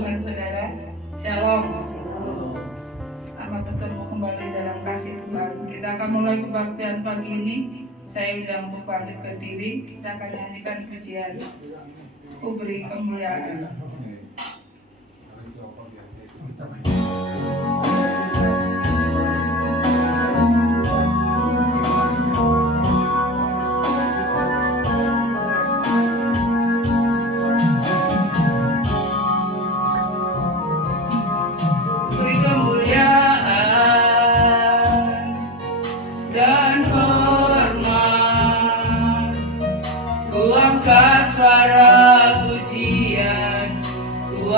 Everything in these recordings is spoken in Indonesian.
Tuhan saudara. Shalom. Selamat bertemu kembali dalam kasih Tuhan. Kita akan mulai kebaktian pagi ini. Saya bilang untuk bangkit berdiri. Kita akan nyanyikan pujian Ku Beri Kemuliaan.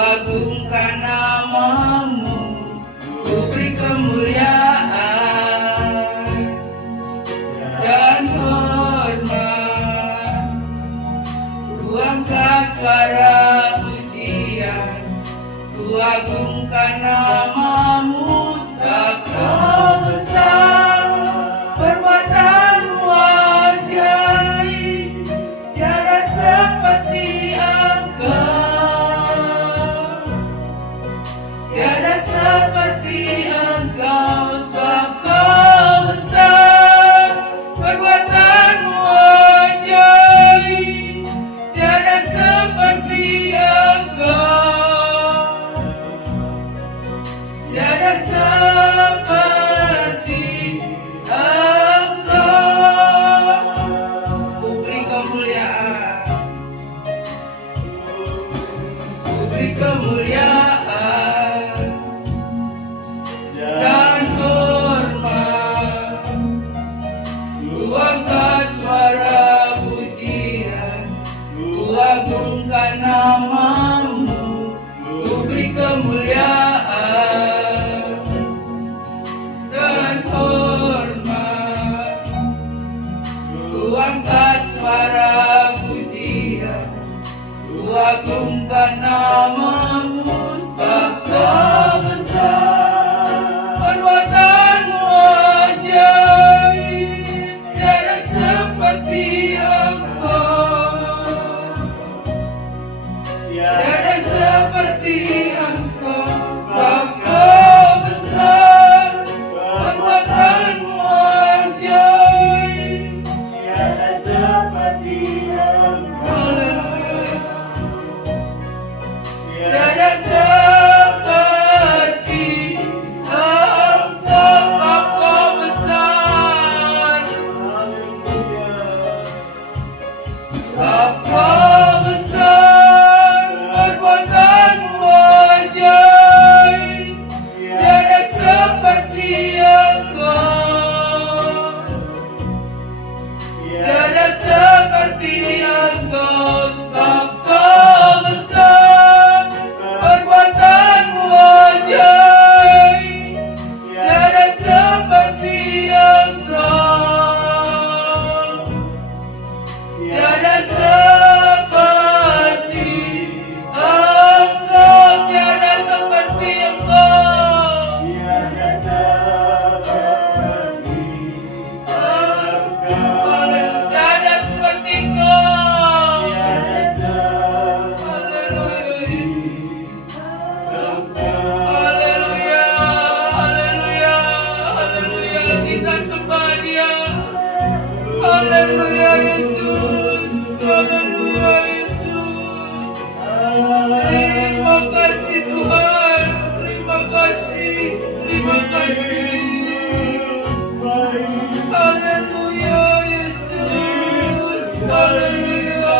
Agungkan namamu, ku beri kemuliaan dan hormat. Ku angkat suara pujian, ku agungkan namamu. Sebab Kau besar, perbuatanmu ajaib, tiada seperti Engkau. Tiada seperti Engkau, sebab Kau besar, perbuatanmu ajaib, tiada seperti Engkau, tiada seperti Engkau. Ku beri kemuliaan, ku beri kemuliaan dan hormat. Ku angkat suara pujian, ku agungkan namamu, ku beri kemuliaan dan hormat. Ku angkat suara pujian, ku agungkan namamu. Sebab Kau besar, perbuatanmu ajaib, tiada seperti Engkau, tiada seperti Engkau. Sebab Kau besar, perbuatanmu ajaib, tiada seperti Engkau. Tiada seperti Engkau, Bapa besar. Bapa besar, perbuatanmu ajaib, tiada seperti Engkau, tiada seperti Engkau. Sebab Kau besar, perbuatanmu ajaib, tiada seperti Engkau, tiada seperti Engkau, tiada seperti Engkau, tiada seperti Engkau, tiada seperti Engkau, haleluya, haleluya, haleluya, kita sembah Dia, haleluya Yesus, haleluya Yesus. Terima kasih Tuhan, terima kasih, terima kasih. Haleluya Yesus, haleluya,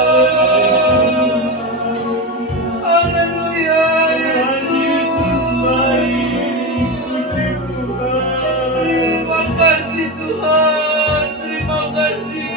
haleluya Yesus. Terima kasih Tuhan, terima kasih.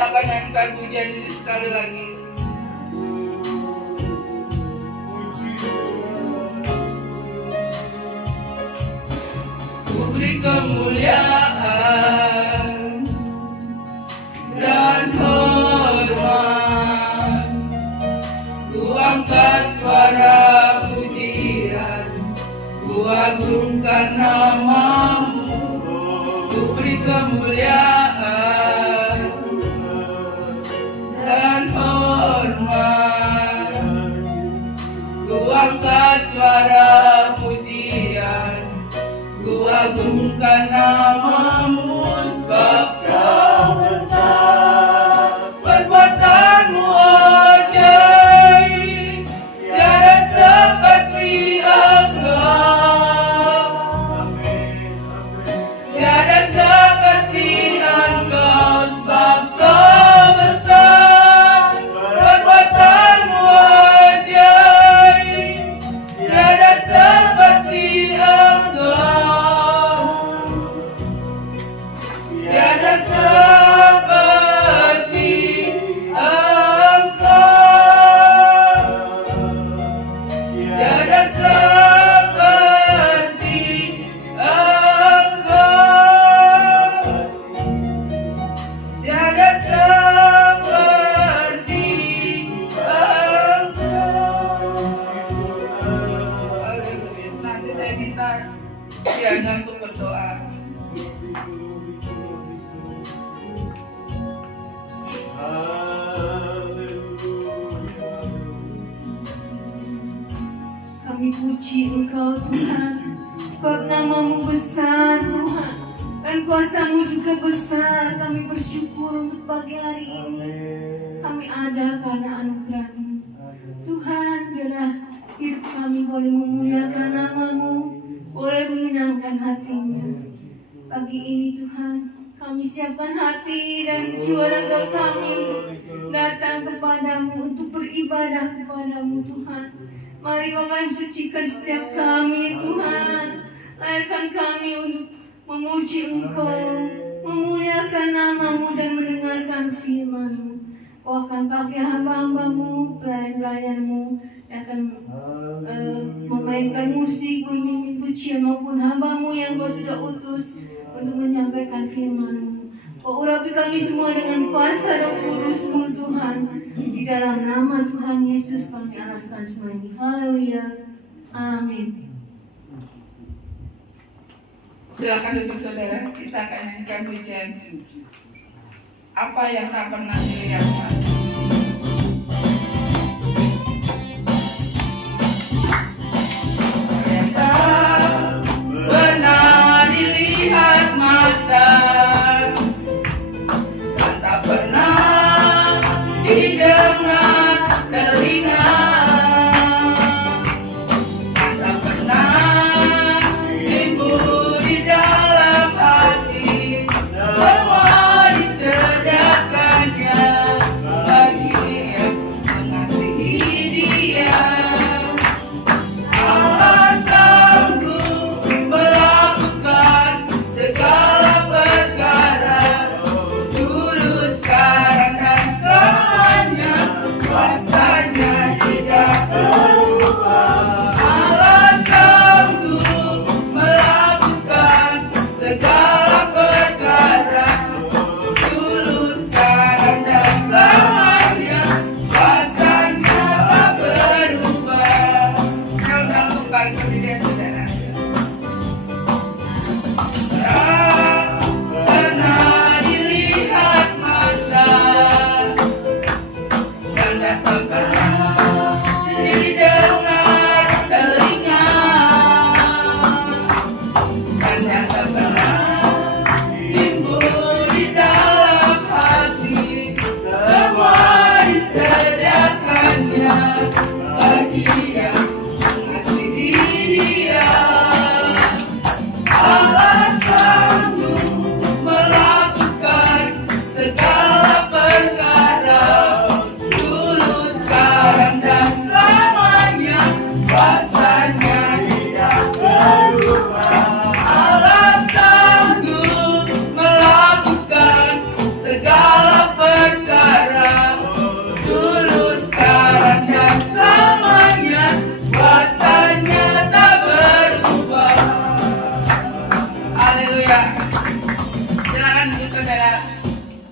Kita akan nyanyikan pujian ini sekali lagi. Ku beri kemuliaan dan hormat, ku angkat suara pujian, ku agungkan namamu. Ku beri kemuliaan dan hormat, ku angkat suara pujian, ku agungkan namamu. Sebab kau besar, perbuatanmu ajaib, tiada seperti Engkau, tiada seperti Engkau. Sebab kau besar, perbuatanmu ajaib, tiada seperti Engkau, tiada seperti Engkau, tiada seperti Engkau, tiada seperti Engkau. Nanti saya minta Diana untuk berdoa. Kami puji Engkau Tuhan, sebab namamu besar Tuhan, dan kuasamu juga besar. Kami bersyukur untuk pagi hari ini. Kami ada karena anugerah-Mu. Tuhan, biarlah hidup kami boleh memuliakan namamu, boleh menyenangkan hatimu. Pagi ini Tuhan, kami siapkan hati dan jiwa raga kami untuk datang kepadamu, untuk beribadah kepadamu Tuhan. Mari Kau sucikan setiap kami Tuhan. Layakkan kami untuk memuji Engkau, memuliakan namamu dan mendengarkan firman-Mu. Kau akan pakai hamba-hambamu, pelayan-pelayanmu yang akan memainkan musik, memimpin pujian, maupun hambamu yang Kau sudah utus untuk menyampaikan firman-Mu. Kau urapi kami semua dengan kuasa Roh Kudus-Mu Tuhan. Di dalam nama Tuhan Yesus kami alaskan semua ini. Haleluya. Amin. Silakan duduk saudara, kita akan nyanyikan pujian apa yang tak pernah dilihatnya. Yang tak pernah dilihat mata, dan tak pernah didengar telinga, dan tak pernah timbul di dalam hati, semua disediakannya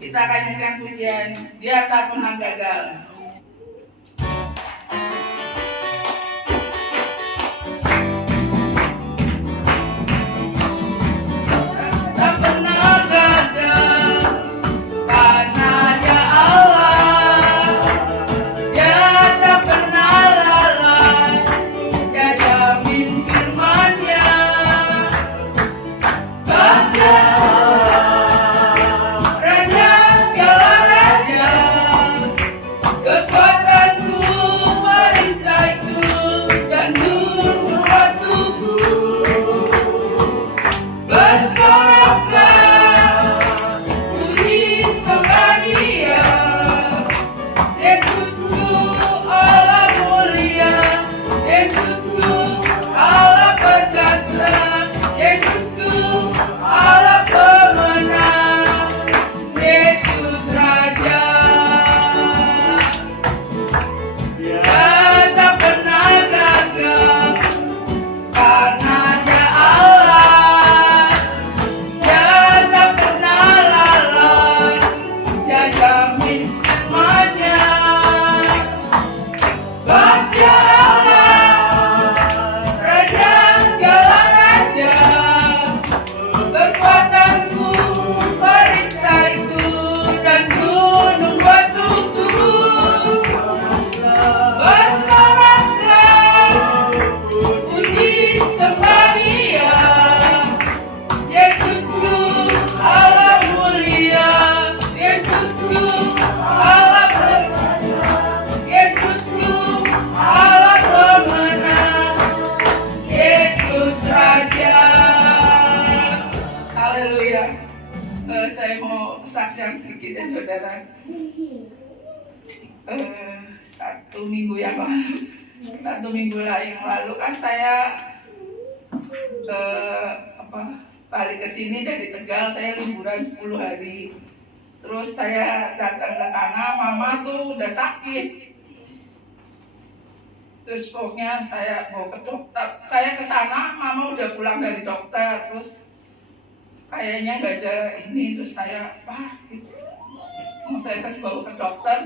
Kita akan nyanyikan pujian Dia Tak Pernah Gagal. Tak pernah gagal karena Dia Allah. Dia tak pernah lalai, Dia jamin firman-Nya. Sebab Dia Raja segala raja, kekuatanku, perisaiku, dan gunung batuku. Bersoraklah, puji sembah Dia. Yesusku Allah mulia, Yesusku Allah perkasa, Yesusku Allah pemenang, Yesus Raja. Dia tak pernah gagal karena Dia Allah. Dia tak pernah lalai, Dia jamin firman-Nya. Sebab Dia Allah, Raja segala raja, kekuatanku, perisaiku, dan gunung batuku. Bersoraklah, puji sembah Dia. Yesusku Allah mulia, Yesusku Allah perkasa, Yesusku Allah pemenang, Yesus Raja. Haleluya. Saya mau kesaksian sedikit ya saudara. Satu minggu yang lalu kan saya balik ke sini dari Tegal. Saya liburan 10 hari. Terus saya datang ke sana, mama tuh udah sakit. Terus pokoknya saya mau ke dokter. Saya ke sana, mama udah pulang dari dokter. Terus kayaknya nggak ada ini. Terus saya gitu. Mau saya kan bawa ke dokter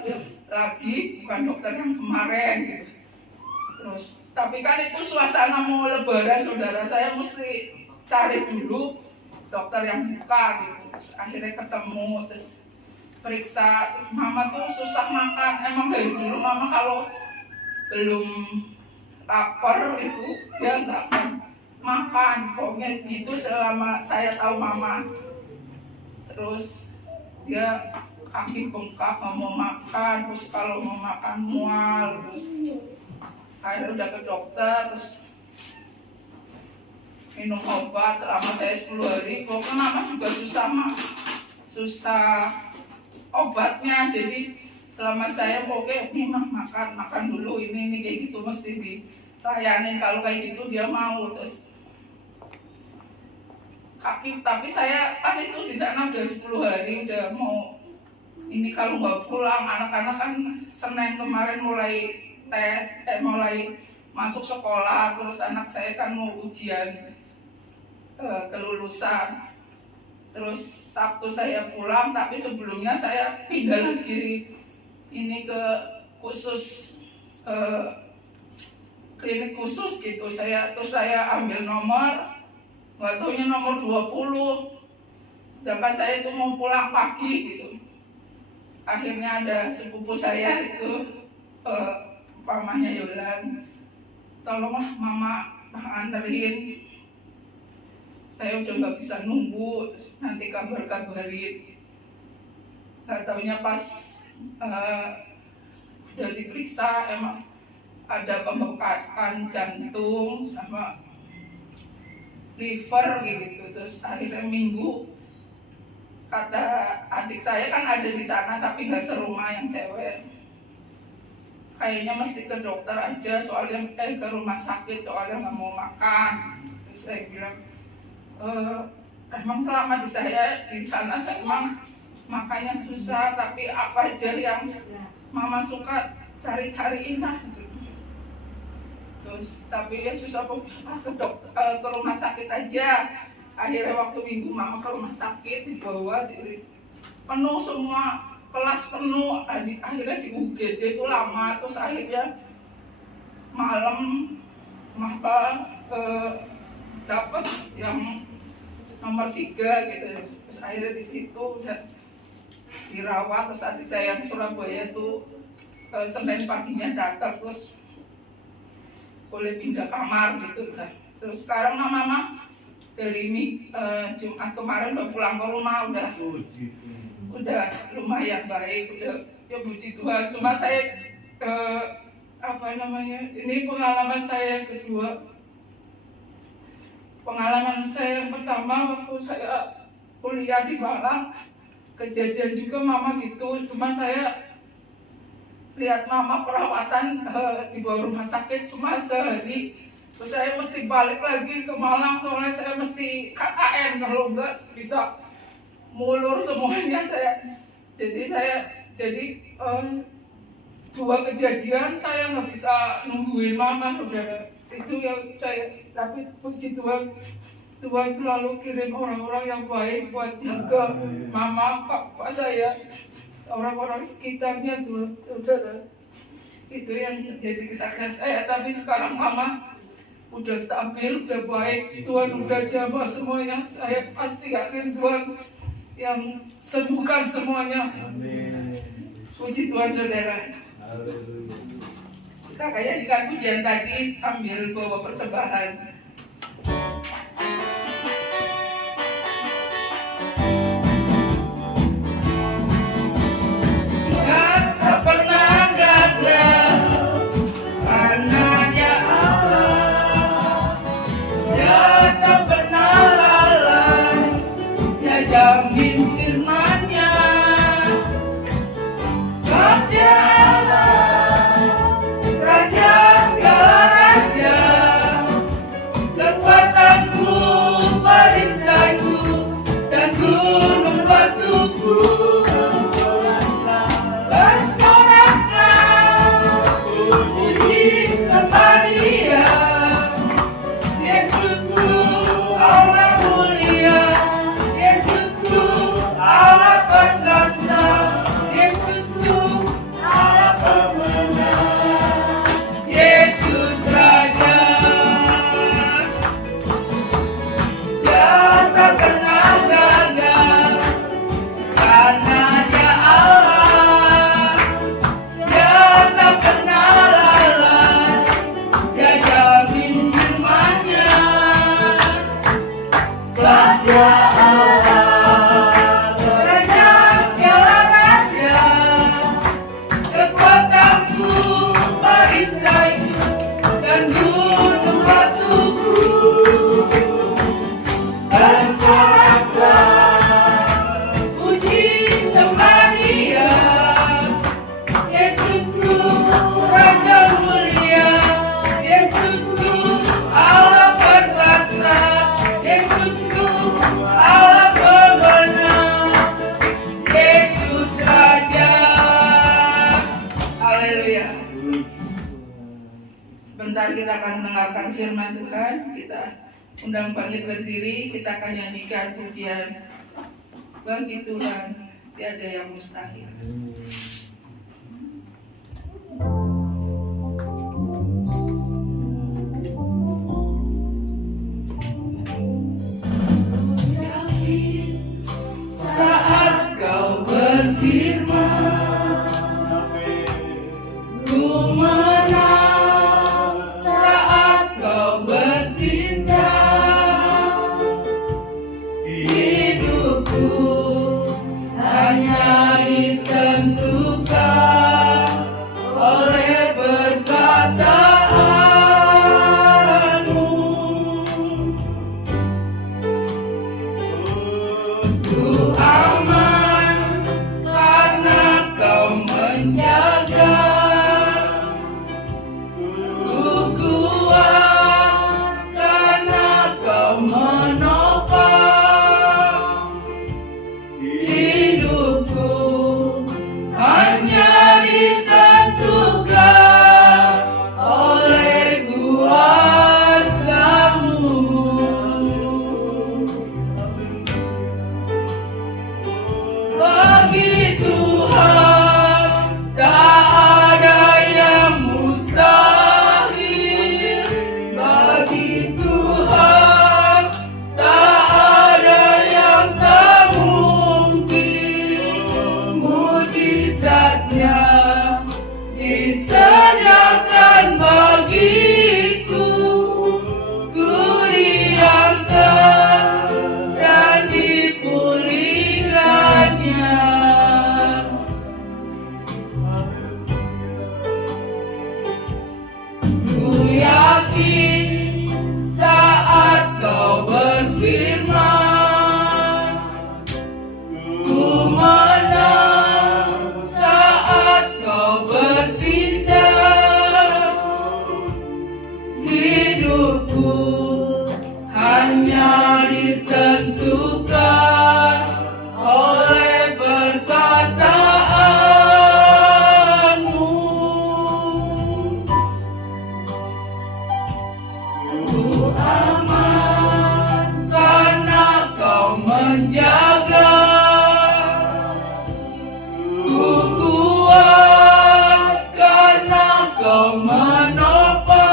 lagi, bukan dokter yang kemarin gitu. Terus tapi kan itu suasana mau lebaran saudara, saya mesti cari dulu dokter yang buka gitu. Terus akhirnya ketemu, terus periksa. Mama tuh susah makan. Emang dari dulu mama kalau belum lapar itu dia nggak makan. Pokoknya gitu selama saya tahu mama. Terus dia kaki bengkak, nggak mau makan. Terus kalau mau makan mual. Terus akhirnya udah ke dokter, terus minum obat selama saya 10 hari. Pokoknya mama juga susah obatnya. Jadi selama saya pokoknya ini makan dulu ini kayak gitu, mesti dilayanin. Kalau kayak gitu dia mau. Terus kaki, tapi saya kan itu di sana udah 10 hari udah mau ini. Kalau nggak pulang, anak-anak kan Senin kemarin mulai mulai masuk sekolah. Terus anak saya kan mau ujian kelulusan. Terus Sabtu saya pulang, tapi sebelumnya saya pindah lagi ini ke khusus klinik khusus gitu. Terus saya ambil nomor, nggak taunya nomor 20. Sedangkan saya itu mau pulang pagi gitu. Akhirnya ada sepupu saya itu, mamanya Yolan, tolonglah mama anterin. Saya udah nggak bisa nunggu, nanti kabarin. Nggak taunya pas udah diperiksa emang ada pembengkakan jantung sama liver gitu. Terus akhirnya Minggu, kata adik saya kan ada di sana tapi nggak serumah yang cewek, kayaknya mesti ke dokter aja soalnya ke rumah sakit soalnya nggak mau makan. Terus saya bilang emang selama di sana saya emang makannya susah, tapi apa aja yang mama suka cari-cariin lah gitu. Terus tapi ya susah ke rumah sakit aja. Akhirnya waktu Minggu mama ke rumah sakit, dibawa penuh semua, kelas penuh. Akhirnya di UGD itu lama, terus akhirnya malam dapat yang nomor 3 gitu. Terus akhirnya di situ udah dirawat. Terus adik saya yang Surabaya itu Senin paginya datang, terus boleh pindah kamar gitu kan. Terus sekarang mama dari Jumat kemarin udah pulang ke rumah, udah lumayan baik, udah ya puji Tuhan. Cuma saya ini pengalaman saya yang kedua. Pengalaman saya yang pertama waktu saya kuliah di Malang, kejadian juga mama gitu. Cuma saya lihat mama perawatan di bawah rumah sakit cuma sehari. Terus saya mesti balik lagi ke Malang, soalnya saya mesti KKN, kalau enggak bisa mulur semuanya saya. Jadi 2 kejadian saya nggak bisa nungguin mama, saudara. Itu yang saya, tapi puji Tuhan, Tuhan selalu kirim orang-orang yang baik buat jaga mama, papa saya, orang-orang sekitarnya tuh, saudara. Itu yang jadi kesaksian saya. Tapi sekarang mama udah stabil, udah baik, Tuhan udah jamah semuanya. Saya pasti yakin Tuhan yang sembuhkan semuanya. Amin. Puji Tuhan, saudara. Kita kayak ikan pujian tadi sambil bawa persembahan. Tak pernah gagal karena Dia Allah. Dia tak pernah lalai, Dia jamin firman-Nya. Sebab Dia Allah, Raja segala raja, kekuatanku, perisaiku, dan gunung batuku. Sebentar kita akan mendengarkan firman Tuhan. Kita undang bangkit berdiri, kita akan nyanyikan pujian bagi Tuhan tiada yang mustahil. Saat kau berfirman, ku menang. Saat kau bertindak, hidupku hanya ditentukan oleh perkataanmu. Ku aman karena Bagi Tuhan tak ada yang mustahil. Bagi Tuhan tak ada yang tak mungkin. Mujizatnya disediakan bagiku. Ku diangkat dan dipulihkannya. Ku yakin saat kau berfirman, ku menang saat kau bertindak. Hidupku hanya ditentukan oleh perkataanmu. Ku aman karena kau menjaga. Ku kuat karena kau menopang.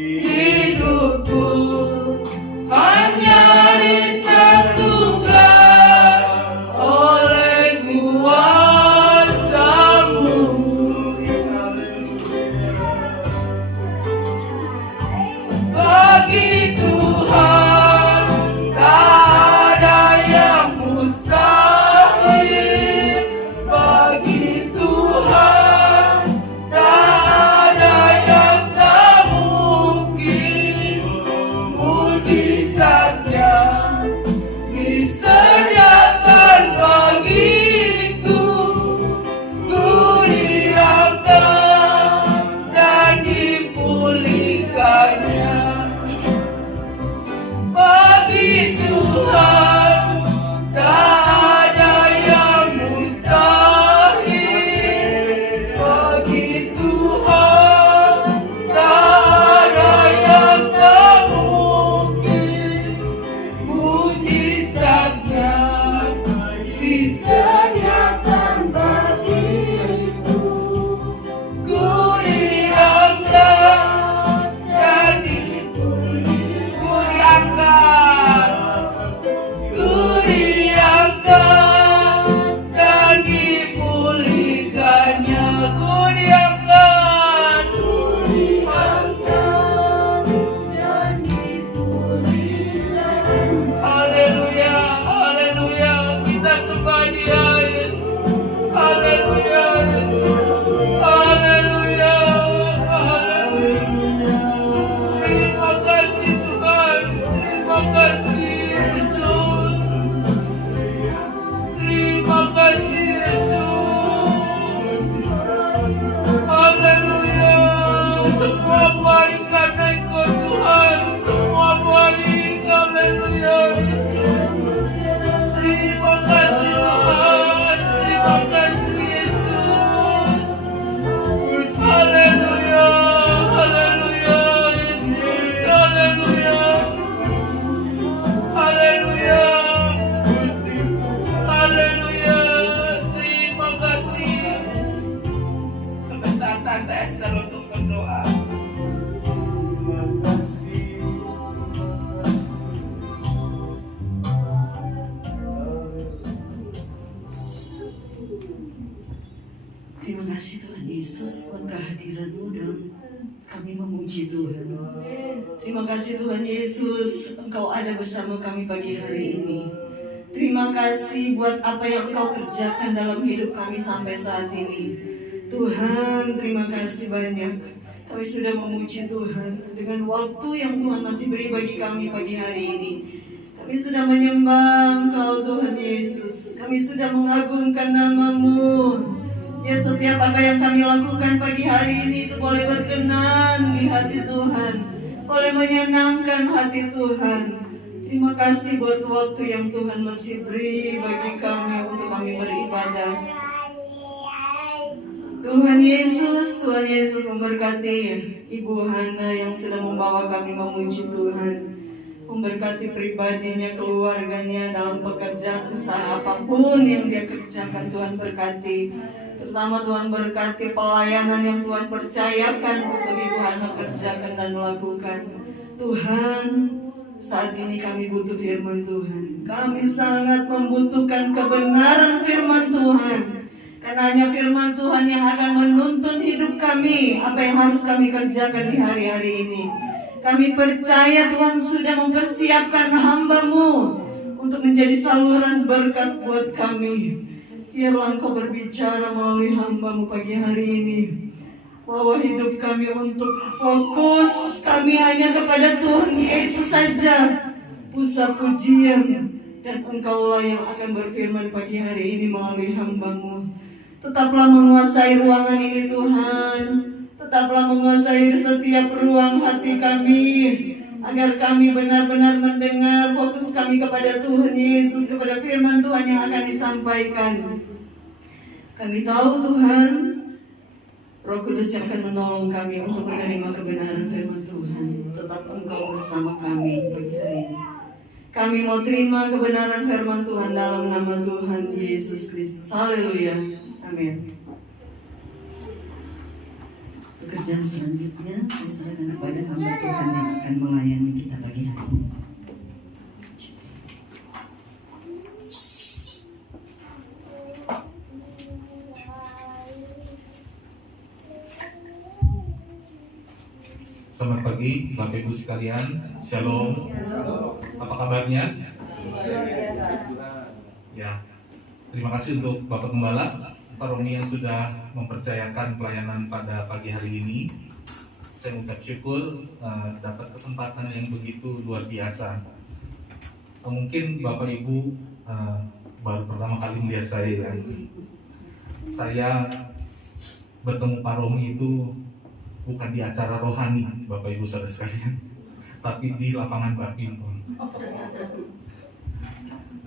Hidupku hanya ditentukan oleh kuasa-Mu. Bagi Tuhan tak ada yang mustahil. Bagi Tuhan tak ada yang tak mungkin. Mujizatnya disediakan bagiku. Ku diangkat dan dipulihkannya. Bagi Tuhan tak ada yang mustahil. Bagi Tuhan tak ada yang tak mungkin. Mujizatnya disediakan bagiku. Ku diangkat dan dipulihkan. Ku diangkat. Ku diangkat dan dipulihkannya. Ku diangkat. Ku diangkat dan dipulihkan. Haleluya, haleluya. Kita sembah Dia, Yesus. Haleluya, Yesus. Haleluya, haleluya. Terima kasih Tuhan. Terima kasih Yesus. Terima kasih Yesus. Haleluya. Semua baik karena Engkau Tuhan. Semua baik. Haleluya Yesus. Terima kasih Tuhan. Terima kasih Yesus. Haleluya. Haleluya Yesus. Haleluya. Haleluya. Haleluya. Terima kasih. Sebentar Tante Esther untuk berdoa. Terima kasih Tuhan Yesus buat kehadiran-Mu dan kami memuji Tuhan. Terima kasih Tuhan Yesus, Engkau ada bersama kami pagi hari ini. Terima kasih buat apa yang Engkau kerjakan dalam hidup kami sampai saat ini. Tuhan, terima kasih banyak. Kami sudah memuji Tuhan dengan waktu yang Tuhan masih beri bagi kami pagi hari ini. Kami sudah menyembah Engkau Tuhan Yesus. Kami sudah mengagungkan nama-Mu. Ya, setiap apa yang kami lakukan pagi hari ini itu boleh berkenan di hati Tuhan, boleh menyenangkan hati Tuhan. Terima kasih buat waktu yang Tuhan masih beri bagi kami untuk kami beribadah. Tuhan Yesus memberkati Ibu Hana yang sudah membawa kami memuji Tuhan. memberkati pribadinya, keluarganya, dalam pekerjaan usaha apapun yang dia kerjakan. Tuhan berkati, terutama Tuhan berkati pelayanan yang Tuhan percayakan untuk Ibu Hana kerjakan dan lakukan. Tuhan, saat ini kami butuh firman Tuhan. Kami sangat membutuhkan kebenaran firman Tuhan. Karena hanya firman Tuhan yang akan menuntun hidup kami, apa yang harus kami kerjakan di hari-hari ini. Kami percaya Tuhan sudah mempersiapkan hamba-Mu untuk menjadi saluran berkat buat kami. Biarlah Engkau berbicara melalui hamba-Mu pagi hari ini. Bahwa hidup kami untuk fokus kami hanya kepada Tuhan Yesus saja, pusat pujian, dan Engkaulah yang akan berfirman pagi hari ini melalui hamba-Mu. Tetaplah menguasai ruangan ini Tuhan. Tetaplah menguasai setiap ruang hati kami, agar kami benar-benar mendengar, fokus kami kepada Tuhan Yesus, kepada firman Tuhan yang akan disampaikan. Kami tahu Tuhan, Roh Kudus yang akan menolong kami untuk menerima kebenaran firman Tuhan. Tetap Engkau bersama kami pagi hari ini. Kami mau terima kebenaran firman Tuhan dalam nama Tuhan Yesus Kristus. Haleluya. Amin. Pekerjaan selanjutnya saya serahkan kepada hamba Tuhan yang akan melayani kita pagi hari ini. Selamat pagi Bapak Ibu sekalian. Shalom. Apa kabarnya? Ya. Terima kasih untuk Bapak Gembala Pak Romi yang sudah mempercayakan pelayanan pada pagi hari ini. Saya mengucap syukur dapat kesempatan yang begitu luar biasa. Mungkin Bapak Ibu baru pertama kali melihat saya kan. Saya bertemu Pak Romi itu bukan di acara rohani Bapak Ibu saudara sekalian, tapi di lapangan batin.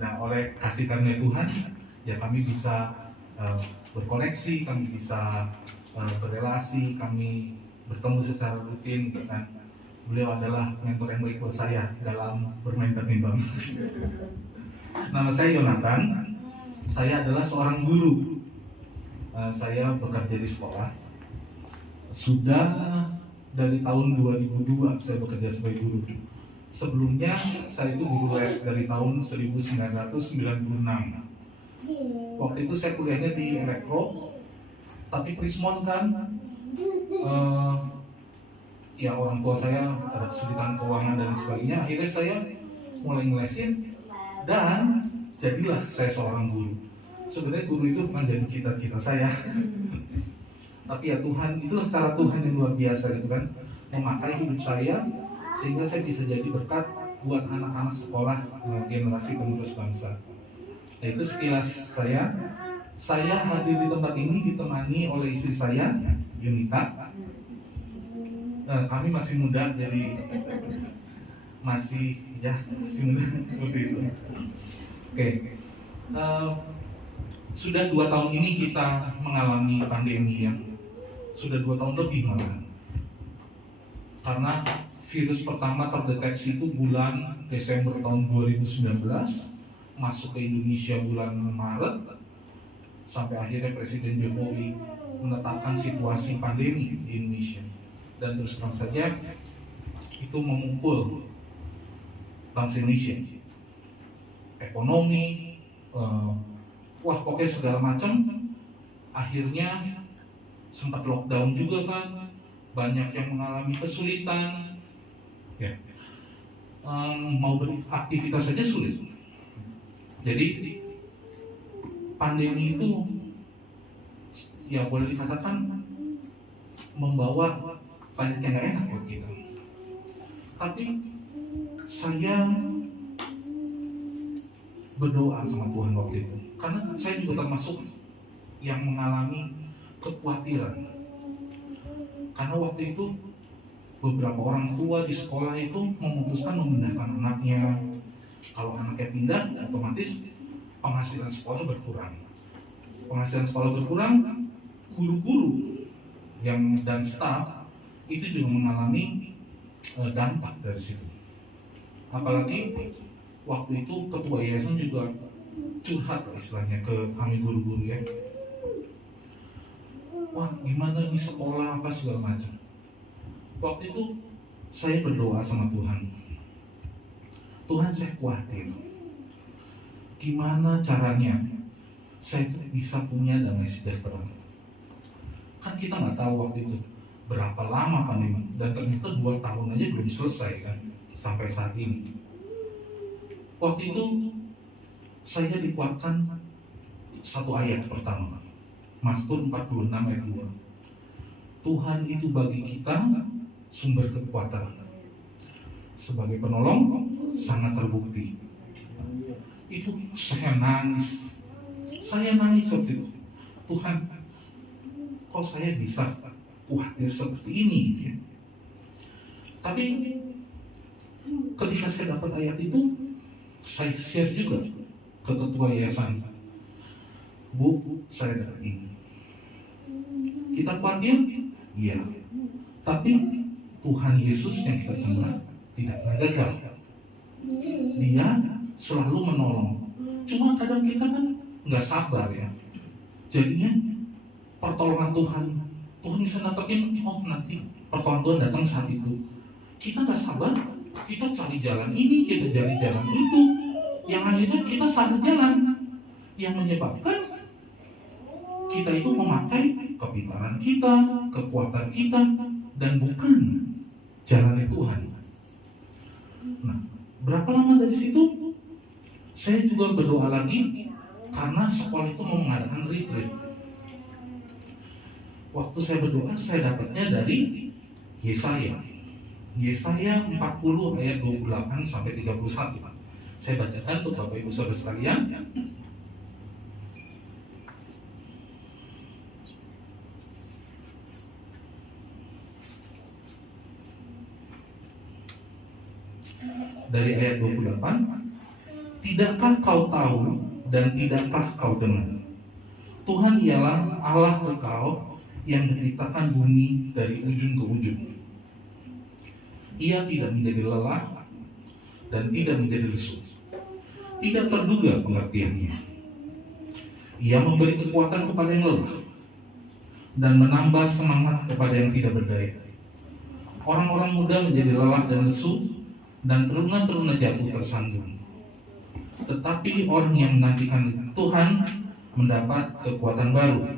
Nah, oleh kasih karunia Tuhan, ya kami bisa berkoneksi, kami bisa berrelasi, kami bertemu secara rutin. Dan beliau adalah mentor yang baik buat saya dalam bermain badminton. Nama saya Yonatan, saya adalah seorang guru. Saya bekerja di sekolah. Sudah dari tahun 2002 saya bekerja sebagai guru. Sebelumnya saya itu guru les dari tahun 1996. Waktu itu saya kuliahnya di elektro, tapi Krismon kan, ya orang tua saya ada kesulitan keuangan dan sebagainya. Akhirnya saya mulai ngelesin dan jadilah saya seorang guru. Sebenarnya guru itu bukan jadi cita-cita saya. Tapi ya Tuhan, itulah cara Tuhan yang luar biasa gitu kan, memakai hidup saya sehingga saya bisa jadi berkat buat anak-anak sekolah generasi penerus bangsa. Nah, itu sekilas saya hadir di tempat ini ditemani oleh istri saya, Yunita. Kami masih muda, jadi masih muda seperti itu. Oke. Sudah 2 tahun ini kita mengalami pandemi ya. Sudah 2 tahun lebih malah. Karena virus pertama terdeteksi itu bulan Desember tahun 2019, masuk ke Indonesia bulan Maret, sampai akhirnya Presiden Jokowi menetapkan situasi pandemi di Indonesia. Dan terus terang saja itu memukul bangsa Indonesia. Ekonomi, pokoknya segala macam. Akhirnya sempat lockdown juga kan, banyak yang mengalami kesulitan, ya. Mau beraktivitas saja sulit. Jadi pandemi itu ya boleh dikatakan membawa banyak yang gak enak buat kita. Tapi saya berdoa sama Tuhan waktu itu, karena saya juga termasuk yang mengalami kekhawatiran. Karena waktu itu beberapa orang tua di sekolah itu memutuskan memindahkan anaknya. Kalau anaknya pindah, otomatis penghasilan sekolah berkurang. Penghasilan sekolah berkurang, guru-guru dan staf itu juga mengalami dampak dari situ. Apalagi waktu itu ketua yayasan juga curhat istilahnya ke kami guru-guru ya. Wah, gimana nih sekolah apa segala macam. Waktu itu saya berdoa sama Tuhan. Tuhan, saya khawatir. Gimana caranya saya tuh bisa punya damai sejahtera? Kan kita nggak tahu waktu itu berapa lama pandemi, dan ternyata 2 tahun aja belum selesai kan sampai saat ini. Waktu itu saya dikuatkan satu ayat pertama, Mazmur 46 ayat 2. Tuhan itu bagi kita sumber kekuatan, sebagai penolong sangat terbukti. Itu saya nangis waktu itu. Tuhan, kok saya bisa khawatir seperti ini gitu ya. Tapi ketika saya dapat ayat itu, saya share juga ke ketua yayasan. Bu, saya dapat ini. Kita khawatir? Iya. Tapi Tuhan Yesus yang kita sembah tidak pernah gagal. Dia selalu menolong. Cuma kadang kita kan nggak sabar ya. Jadinya pertolongan Tuhan bisa datangin, oh nanti pertolongan Tuhan datang saat itu. Kita nggak sabar, kita cari jalan ini, kita cari jalan itu, yang akhirnya kita salah jalan, yang menyebabkan kita itu memakai kepintaran kita, kekuatan kita, dan bukan jalan Tuhan. Nah, berapa lama dari situ saya juga berdoa lagi, karena sekolah itu mau mengadakan retreat. Waktu saya berdoa, saya dapatnya dari Yesaya 40 ayat 28 sampai 31. Saya bacakan untuk Bapak Ibu Saudara sekalian. Dari ayat 28, tidakkah kau tahu dan tidakkah kau dengar? Tuhan ialah Allah kekal yang menciptakan bumi dari ujung ke ujung. Ia tidak menjadi lelah dan tidak menjadi lesu. Tidak terduga pengertiannya. Ia memberi kekuatan kepada yang lelah dan menambah semangat kepada yang tidak berdaya. Orang-orang muda menjadi lelah dan lesu, dan teruna-teruna jatuh tersandung. Tetapi orang yang menantikan Tuhan mendapat kekuatan baru.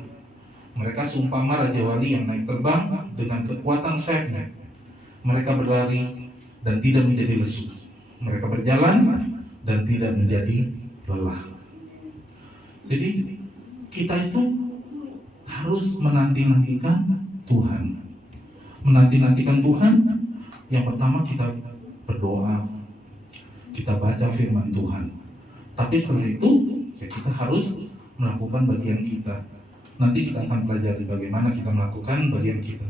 Mereka seumpama raja wali yang naik terbang dengan kekuatan sayapnya. Mereka berlari dan tidak menjadi lesu. Mereka berjalan dan tidak menjadi lelah. Jadi kita itu harus menanti-nantikan Tuhan. Menanti-nantikan Tuhan, yang pertama kita berdoa, kita baca firman Tuhan. Tapi setelah itu ya kita harus melakukan bagian kita. Nanti kita akan pelajari bagaimana kita melakukan bagian kita.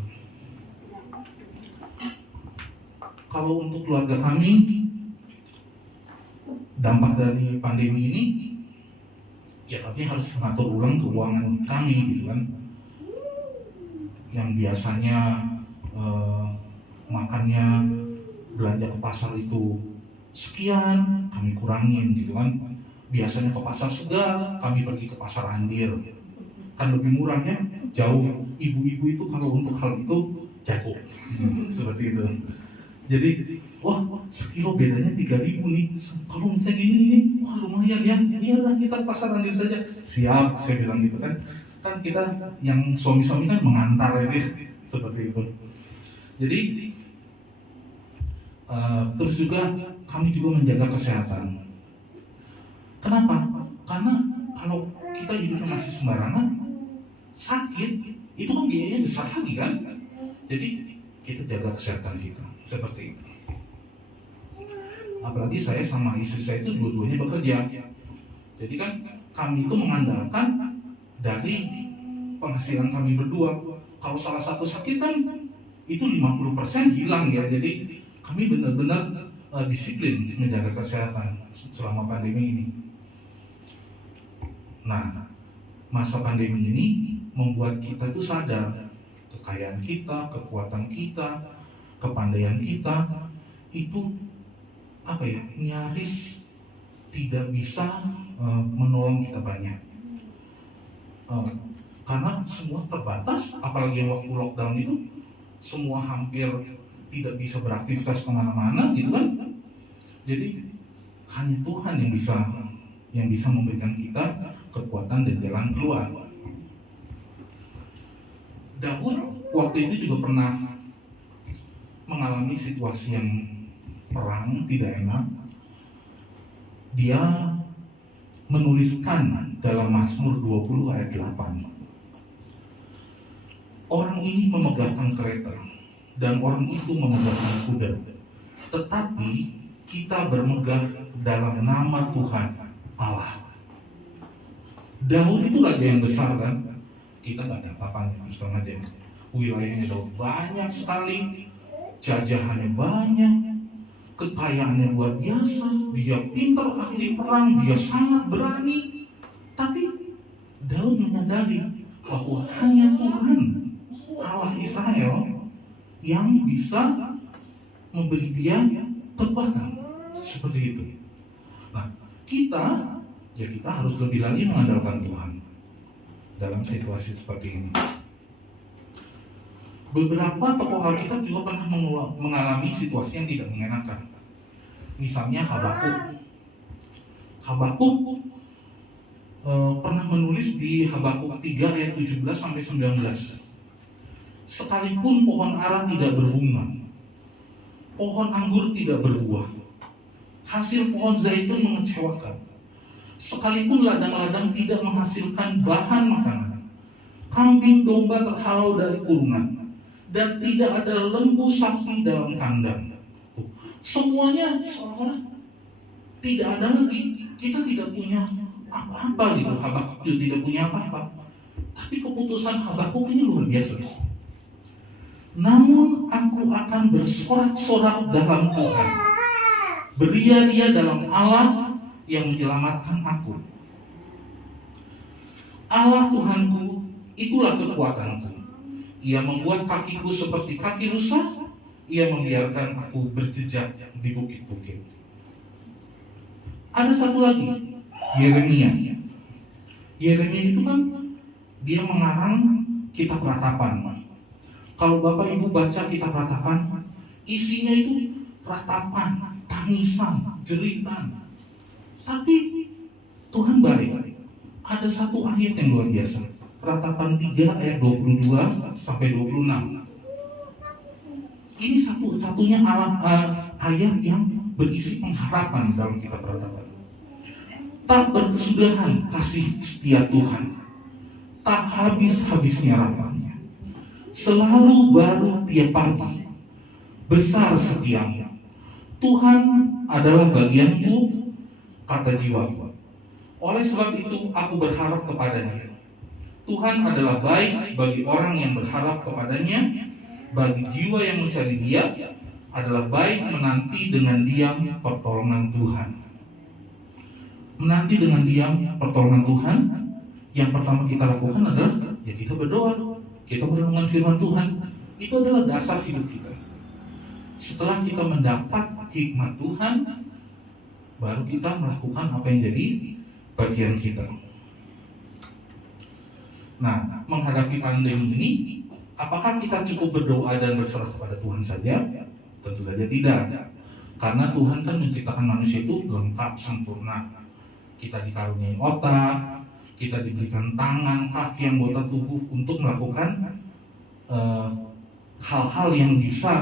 Kalau untuk keluarga kami, dampak dari pandemi ini, ya kami harus mengatur ulang keuangan kami gitu kan. Yang biasanya makannya, belanja ke pasar itu sekian, kami kurangin gitu kan. Biasanya ke pasar Segar, kami pergi ke pasar Andir. Kan lebih murah ya, jauh. Ibu-ibu itu kalau untuk hal itu jago. Seperti itu. Jadi, wah sekilo bedanya 3.000 nih. Kalau misalnya gini ini, wah lumayan ya. Iyalah kita pasar Andir saja. Siap, saya bilang gitu kan. Kan kita yang suami-suami kan mengantar ya, seperti itu. Jadi terus juga kami juga menjaga kesehatan. Kenapa? Karena kalau kita hidupnya masih sembarangan, sakit, itu kan biayanya besar lagi kan. Jadi kita jaga kesehatan kita seperti itu. Apalagi saya sama istri saya itu dua-duanya bekerja. Jadi kan kami itu mengandalkan dari penghasilan kami berdua. Kalau salah satu sakit kan itu 50% hilang ya. Jadi kami benar-benar disiplin menjaga kesehatan selama pandemi ini. Nah, masa pandemi ini membuat kita itu sadar kekayaan kita, kekuatan kita, kepandaian kita itu nyaris tidak bisa menolong kita banyak. Karena semua terbatas, apalagi yang waktu lockdown itu semua hampir tidak bisa beraktivitas kemana-mana gitu kan. Jadi hanya Tuhan yang bisa memberikan kita kekuatan dan jalan keluar. Daud waktu itu juga pernah mengalami situasi yang perang tidak enak. Dia menuliskan dalam Mazmur 20 ayat 8. Orang ini memegahkan kereta dan orang itu memegahkan kuda, tetapi kita bermegah dalam nama Tuhan Allah. Daud itu raja yang besar kan? Kita gak ada apa-apanya, terus terang aja. Wilayahnya Daud banyak sekali, jajahannya banyak, kekayaannya luar biasa, dia pintar ahli perang, dia sangat berani. Tapi Daud menyadari bahwa hanya Tuhan Allah Israel yang bisa memberi dia kekuatan seperti itu. Nah, kita harus lebih lagi mengandalkan Tuhan dalam situasi seperti ini. Beberapa tokoh Alkitab juga pernah mengalami situasi yang tidak mengenakan. Misalnya Habakuk. Habakuk pernah menulis di Habakuk 3 ayat 17 sampai 19. Sekalipun pohon ara tidak berbunga, pohon anggur tidak berbuah, hasil pohon zaitun mengecewakan, sekalipun ladang-ladang tidak menghasilkan bahan makanan, kambing domba terhalau dari kurungan, dan tidak ada lembu sapi dalam kandang. Semuanya seolah tidak ada lagi. Kita tidak punya apa-apa gitu. Habakuk tidak punya apa-apa. Tapi keputusan Habakuk ini luar biasa. Namun aku akan bersorak-sorak dalam Tuhan, beria-ria dalam Allah yang menyelamatkan aku. Allah Tuhanku, itulah kekuatanku. Ia membuat kakiku seperti kaki rusa. Ia membiarkan aku berjejak di bukit-bukit. Ada satu lagi, Yeremia. Yeremia itu kan dia mengarang kitab ratapan. Kalau Bapak Ibu baca kitab ratapan, isinya itu ratapan, tangisan, jeritan. Tapi Tuhan baik. Ada satu ayat yang luar biasa. Ratapan 3 ayat 22 sampai 26. Ini satu-satunya ayat yang berisi pengharapan dalam kitab ratapan. Tak berkesudahan kasih setia Tuhan, tak habis-habisnya rahmatnya. Selalu baru tiap pagi, besar setiamu. Tuhan adalah bagianku, kata jiwaku. Oleh sebab itu aku berharap kepadanya. Tuhan adalah baik bagi orang yang berharap kepadanya. Bagi jiwa yang mencari Dia adalah baik menanti dengan diam pertolongan Tuhan. Menanti dengan diam pertolongan Tuhan, yang pertama kita lakukan adalah kita berdoa. Kita merenungkan firman Tuhan. Itu adalah dasar hidup kita. Setelah kita mendapat hikmat Tuhan, baru kita melakukan apa yang jadi bagian kita. Nah, menghadapi pandemi ini, apakah kita cukup berdoa dan berserah kepada Tuhan saja? Tentu saja tidak. Karena Tuhan kan menciptakan manusia itu lengkap, sempurna. Kita dikaruniai otak, kita diberikan tangan, kaki, anggota tubuh untuk melakukan hal-hal yang bisa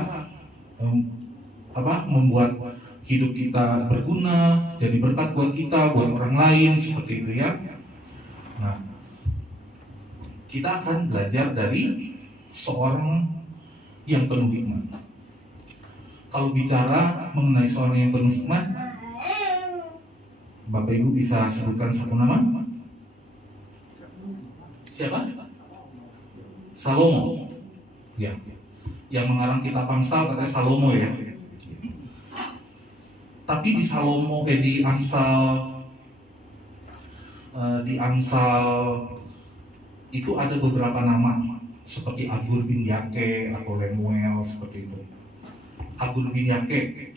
membuat hidup kita berguna, jadi berkat buat kita, buat orang lain, seperti itu ya. Nah, kita akan belajar dari seorang yang penuh hikmat. Kalau bicara mengenai seorang yang penuh hikmat, Bapak Ibu bisa sebutkan satu nama? Siapa? Salomo. Ya. Yang mengarang kitab Amsal katanya Salomo ya. Tapi di Salomo, di Amsal itu ada beberapa nama seperti Agur bin Yake atau Lemuel seperti itu. Agur bin Yake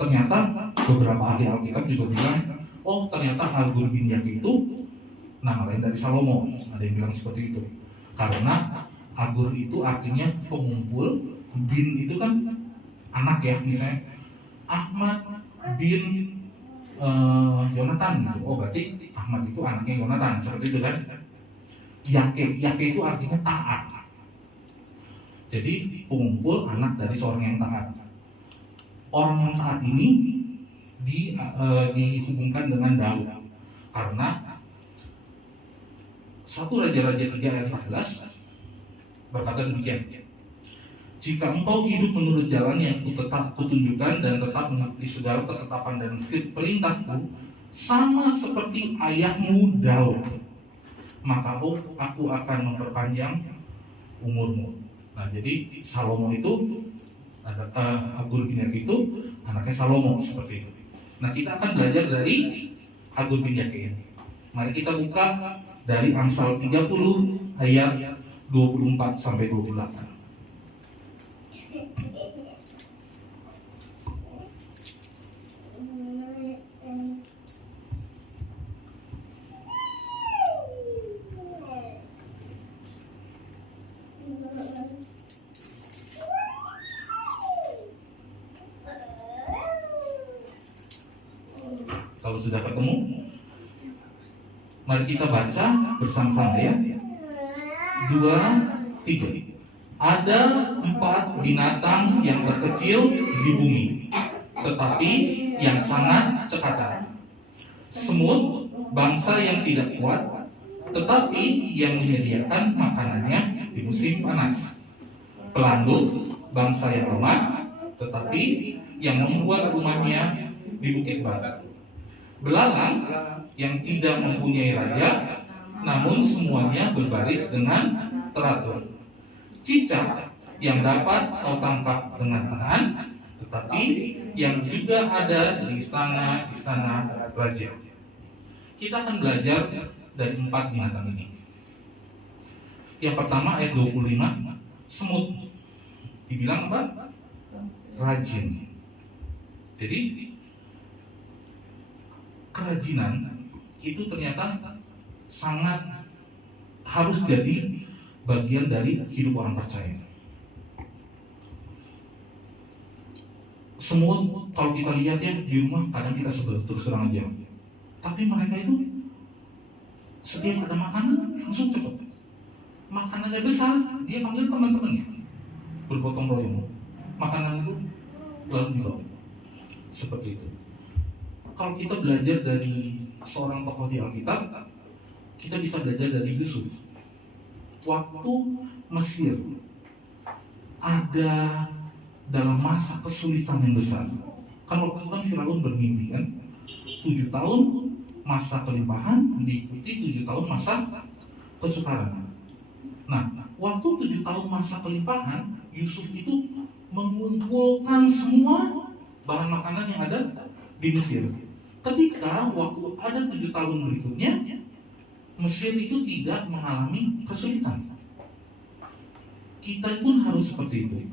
ternyata beberapa ahli Alkitab juga bilang, oh ternyata Agur bin Yake itu nama lain dari Salomo. Ada yang bilang seperti itu. Karena Agur itu artinya pengumpul, bin itu kan anak ya, misalnya Ahmad bin Yonatan gitu. Oh berarti Ahmad itu anaknya Yonatan, seperti itu kan. Yake itu artinya taat. Jadi pengumpul anak dari seorang yang taat. Orang yang taat ini dihubungkan dengan Daud karena 1 Raja-Raja 3 ayat 14 berkata demikian, jika engkau hidup menurut jalan yang kutunjukkan dan tetap mengikuti segala ketetapan dan perintahku sama seperti ayahmu Daud, maka aku akan memperpanjang umurmu. Nah jadi Salomo itu Agur bin Yake itu anaknya Salomo, seperti itu. Nah kita akan belajar dari Agur bin Yake ini. Mari kita buka dari Amsal 30 ayat 24 sampai 28. Kalau sudah ketemu, mari kita baca bersama-sama ya. 2, 3. Ada 4 binatang yang terkecil di bumi, tetapi yang sangat cekatan. Semut, bangsa yang tidak kuat, tetapi yang menyediakan makanannya di musim panas. Pelanduk, bangsa yang lemah, tetapi yang membuat rumahnya di bukit batu. Belalang yang tidak mempunyai raja, namun semuanya berbaris dengan teratur. Cicak yang dapat kau tangkap dengan tangan, tetapi yang juga ada di istana-istana raja. Kita akan belajar dari 4 binatang ini. Yang pertama ayat 25, semut. Dibilang apa? Rajin. Jadi kerajinan itu ternyata sangat harus jadi bagian dari hidup orang percaya. Semut kalau kita lihat ya di rumah kadang kita sebel terus terang aja. Tapi mereka itu setiap ada makanan langsung cepat. Makanannya besar, dia panggil teman-temannya bergotong royong. Makanan itu lalu dibawa. Seperti itu. Kalau kita belajar dari seorang tokoh di Alkitab, kita bisa belajar dari Yusuf. Waktu Mesir ada dalam masa kesulitan yang besar. Kan waktu itu kan Firaun bermimpi kan, 7 tahun masa kelimpahan diikuti 7 tahun masa kesukaran. Nah, waktu 7 tahun masa kelimpahan, Yusuf itu mengumpulkan semua bahan makanan yang ada di Mesir. Ketika waktu ada 7 tahun berikutnya, Mesir itu tidak mengalami kesulitan. Kita pun harus seperti itu.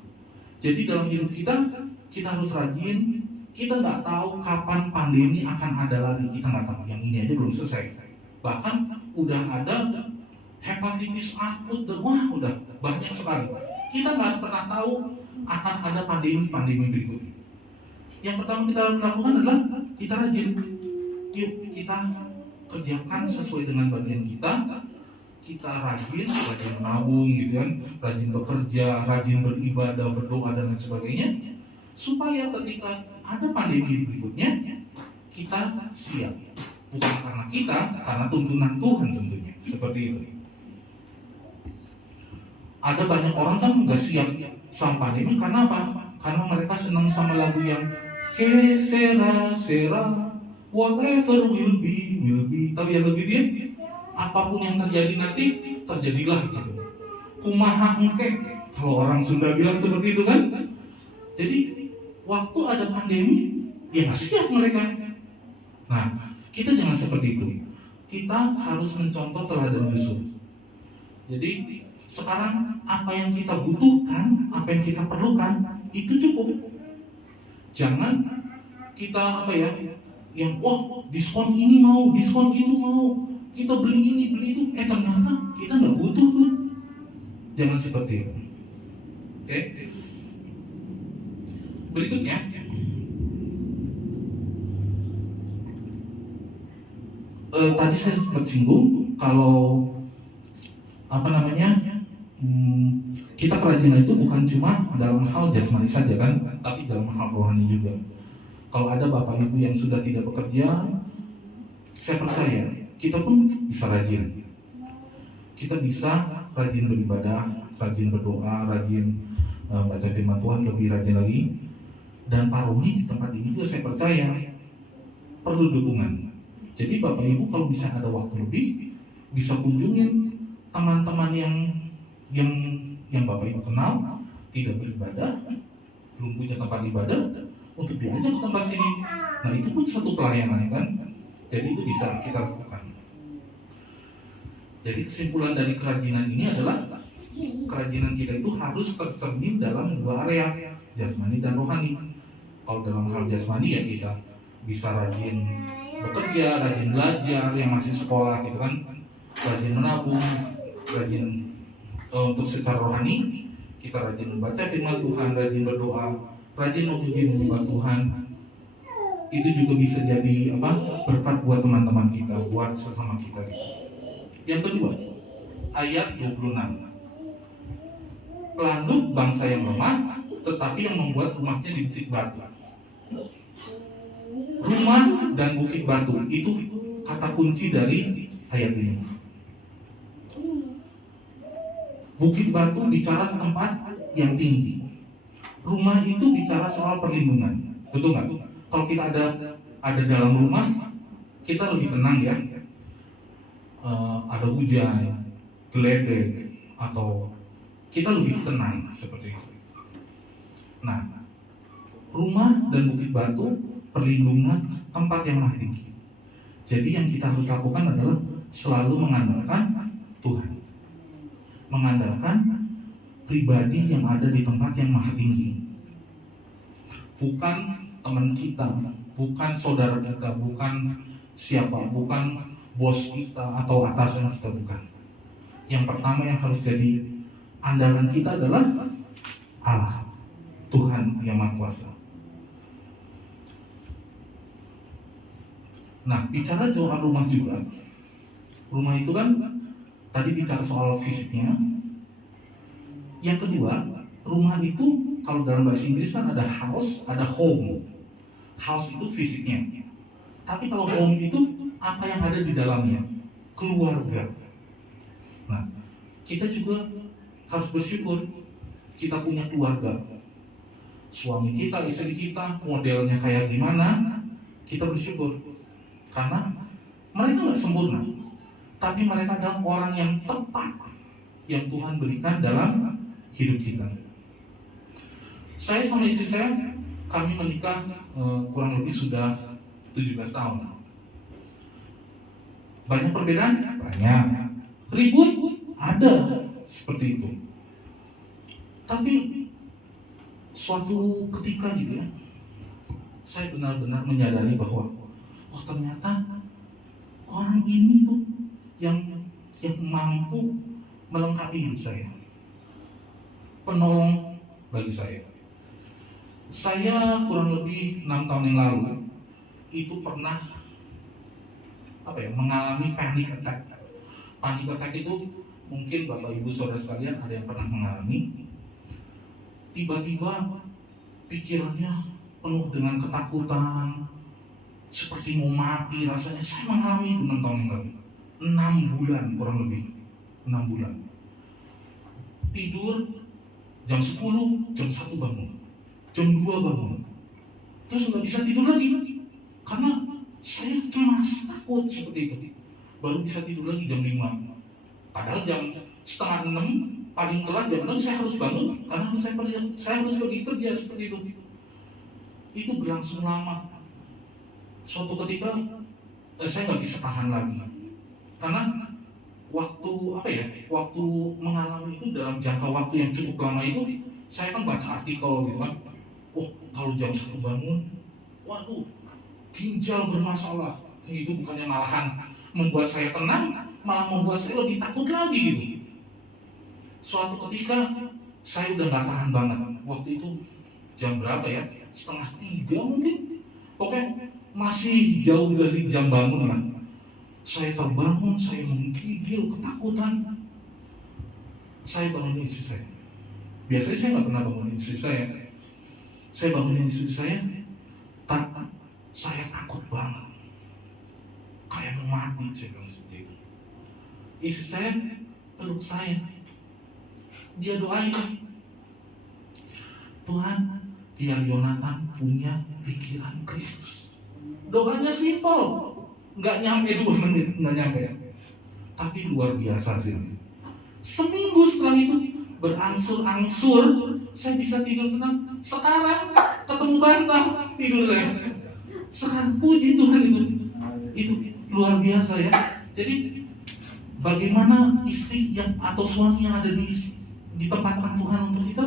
Jadi dalam hidup kita harus rajin. Kita nggak tahu kapan pandemi akan ada lagi. Kita nggak tahu. Yang ini aja belum selesai. Bahkan udah ada hepatitis akut dan udah banyak sekali. Kita nggak pernah tahu akan ada pandemi berikutnya. Yang pertama kita lakukan adalah kita rajin. Yuk kita kerjakan sesuai dengan bagian kita. Kita rajin menabung gitu kan, rajin bekerja, rajin beribadah, berdoa dan lain sebagainya, supaya ketika ada pandemi berikutnya kita siap. Bukan karena kita, karena tuntunan Tuhan tentunya. Seperti itu. Ada banyak orang kan nggak siap sama pandemi karena apa? Karena mereka senang sama lagu yang que sera sera, whatever will be. Tahu yang lagu dia? Apapun yang terjadi nanti, terjadilah gitu. Kumaha engke, kalau orang Sunda bilang seperti itu kan. Jadi waktu ada pandemi, ya nggak siap mereka. Nah, kita jangan seperti itu. Kita harus mencontoh teladan Yusuf. Jadi sekarang apa yang kita butuhkan, apa yang kita perlukan, itu cukup. Jangan kita yang wah diskon ini mau, diskon itu mau, kita beli ini beli itu, ternyata kita nggak butuh tuh. Jangan seperti itu. Oke. Berikutnya, tadi saya sempat singgung kalau kita kerajinan itu bukan cuma dalam hal jasmani saja kan, tapi dalam hal rohani juga. Kalau ada bapak ibu yang sudah tidak bekerja, saya percaya kita pun bisa rajin. Kita bisa rajin beribadah, rajin berdoa, rajin baca firman Tuhan, lebih rajin lagi. Dan paromi di tempat ini juga saya percaya perlu dukungan. Jadi bapak ibu kalau bisa ada waktu lebih, bisa kunjungin teman-teman yang bapak ibu kenal, tidak beribadah, belum punya tempat ibadah, untuk diajak ke tempat sini. Nah itu pun satu pelayanan kan. Jadi itu bisa kita lakukan. Jadi kesimpulan dari kerajinan ini adalah kerajinan kita itu harus tercermin dalam dua area, jasmani dan rohani. Kalau dalam hal jasmani ya kita bisa rajin bekerja, rajin belajar, yang masih sekolah gitu kan, rajin menabung, rajin untuk secara rohani kita rajin membaca firman Tuhan, rajin berdoa, rajin memuji menyembah Tuhan. Itu juga bisa jadi berkat buat teman-teman kita, buat sesama kita. Yang kedua, ayat 26. Pelanduk bangsa yang lemah, tetapi yang membuat rumahnya di bukit batu. Rumah dan bukit batu itu kata kunci dari ayat ini. Bukit batu bicara tempat yang tinggi. Rumah itu bicara soal perlindungan. Betul nggak? Kalau kita ada dalam rumah, kita lebih tenang ya. Ada hujan, geledek, atau kita lebih tenang seperti itu. Nah, rumah dan bukit batu perlindungan tempat yang maha tinggi. Jadi yang kita harus lakukan adalah selalu mengandalkan Tuhan, mengandalkan pribadi yang ada di tempat yang maha tinggi. Bukan teman kita, bukan saudara kita, bukan siapa, bukan bos kita atau atasan kita, bukan. Yang pertama yang harus jadi andalan kita adalah Allah, Tuhan yang Maha Kuasa. Nah, bicara soal rumah juga. Rumah itu kan tadi bicara soal fisiknya. Yang kedua, rumah itu kalau dalam bahasa Inggris kan ada house, ada home. House itu fisiknya. Tapi kalau home itu apa yang ada di dalamnya? Keluarga. Nah, kita juga harus bersyukur kita punya keluarga. Suami kita, istri kita, modelnya kayak gimana, kita bersyukur. Karena mereka nggak sempurna, tapi mereka adalah orang yang tepat yang Tuhan berikan dalam hidup kita. Saya sama istri saya, kami menikah kurang lebih sudah 17 tahun. Banyak perbedaan? Banyak. Ribut? Ada. Seperti itu. Tapi suatu ketika juga saya benar-benar menyadari bahwa ternyata orang ini tuh yang mampu melengkapi hidup saya, penolong bagi saya. Saya kurang lebih 6 tahun yang lalu itu pernah mengalami panic attack. Panic attack itu mungkin Bapak Ibu Saudara sekalian ada yang pernah mengalami. Tiba-tiba pikirannya penuh dengan ketakutan, seperti mau mati rasanya. Saya mengalami itu 6 tahun yang lalu. 6 bulan kurang lebih. 6 bulan. Tidur jam 10, jam 1 bangun. Jam 2 bangun. Terus nggak bisa tidur lagi. Karena saya cemas, takut seperti itu. Baru bisa tidur lagi jam 5. Padahal jam setengah 6, paling telat jam 6 saya harus bangun. Karena saya harus pergi kerja seperti itu. Itu berlangsung lama. Suatu ketika saya nggak bisa tahan lagi, karena waktu mengalami itu dalam jangka waktu yang cukup lama itu, saya kan baca artikel gitu kan, Oh, kalau jam 1 bangun, waduh, ginjal bermasalah. Itu bukannya malahan membuat saya tenang, malah membuat saya lebih takut lagi gitu. Suatu ketika saya udah gak tahan banget. Waktu itu jam berapa ya? 2:30 mungkin. Pokoknya masih jauh dari jam bangun lah. Saya terbangun, saya menggigil ketakutan. Saya bangunin istri saya. Biasanya saya gak pernah bangunin istri saya. Saya bangunin istri saya, saya takut banget. Kayak mau mati, saya bilang seperti itu. Istri saya peluk saya. Dia doain, Tuhan, biar Yonatan punya pikiran Kristus. Doanya simpel, nggak nyampe 2 menit, nggak nyampe. Tapi luar biasa sih. Seminggu setelah itu berangsur-angsur, saya bisa tidur tenang. Sekarang ketemu bantal tidur saya. Sekarang puji Tuhan itu luar biasa ya. Jadi bagaimana istri yang atau suami yang ada ditempatkan Tuhan untuk kita,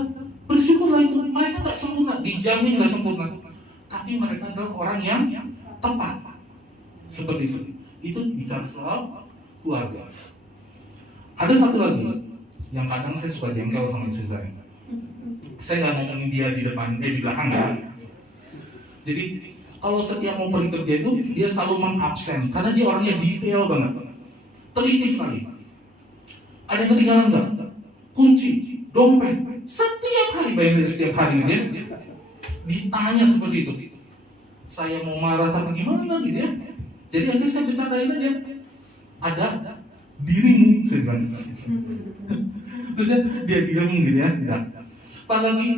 bersyukurlah itu. Mereka nggak sempurna, dijamin nggak sempurna, tapi mereka adalah orang yang tepat. Seperti itu. Itu bicara soal keluarga. Ada satu lagi yang kadang saya suka jengkel sama istri saya. Saya nggak ngomongin dia di depan, di belakang ya. Jadi kalau setiap mau pergi kerja itu dia selalu mengabsen karena dia orangnya detail banget, teliti sekali. Ada yang ketinggalan nggak? Kunci, dompet, setiap hari, bayangin setiap hari dia ditanya seperti itu. Saya mau marah tapi gimana gitu ya. Jadi akhirnya saya bercandain aja. Ada dirimu sebenarnya. Terus dia bilang gitu ya. Pas lagi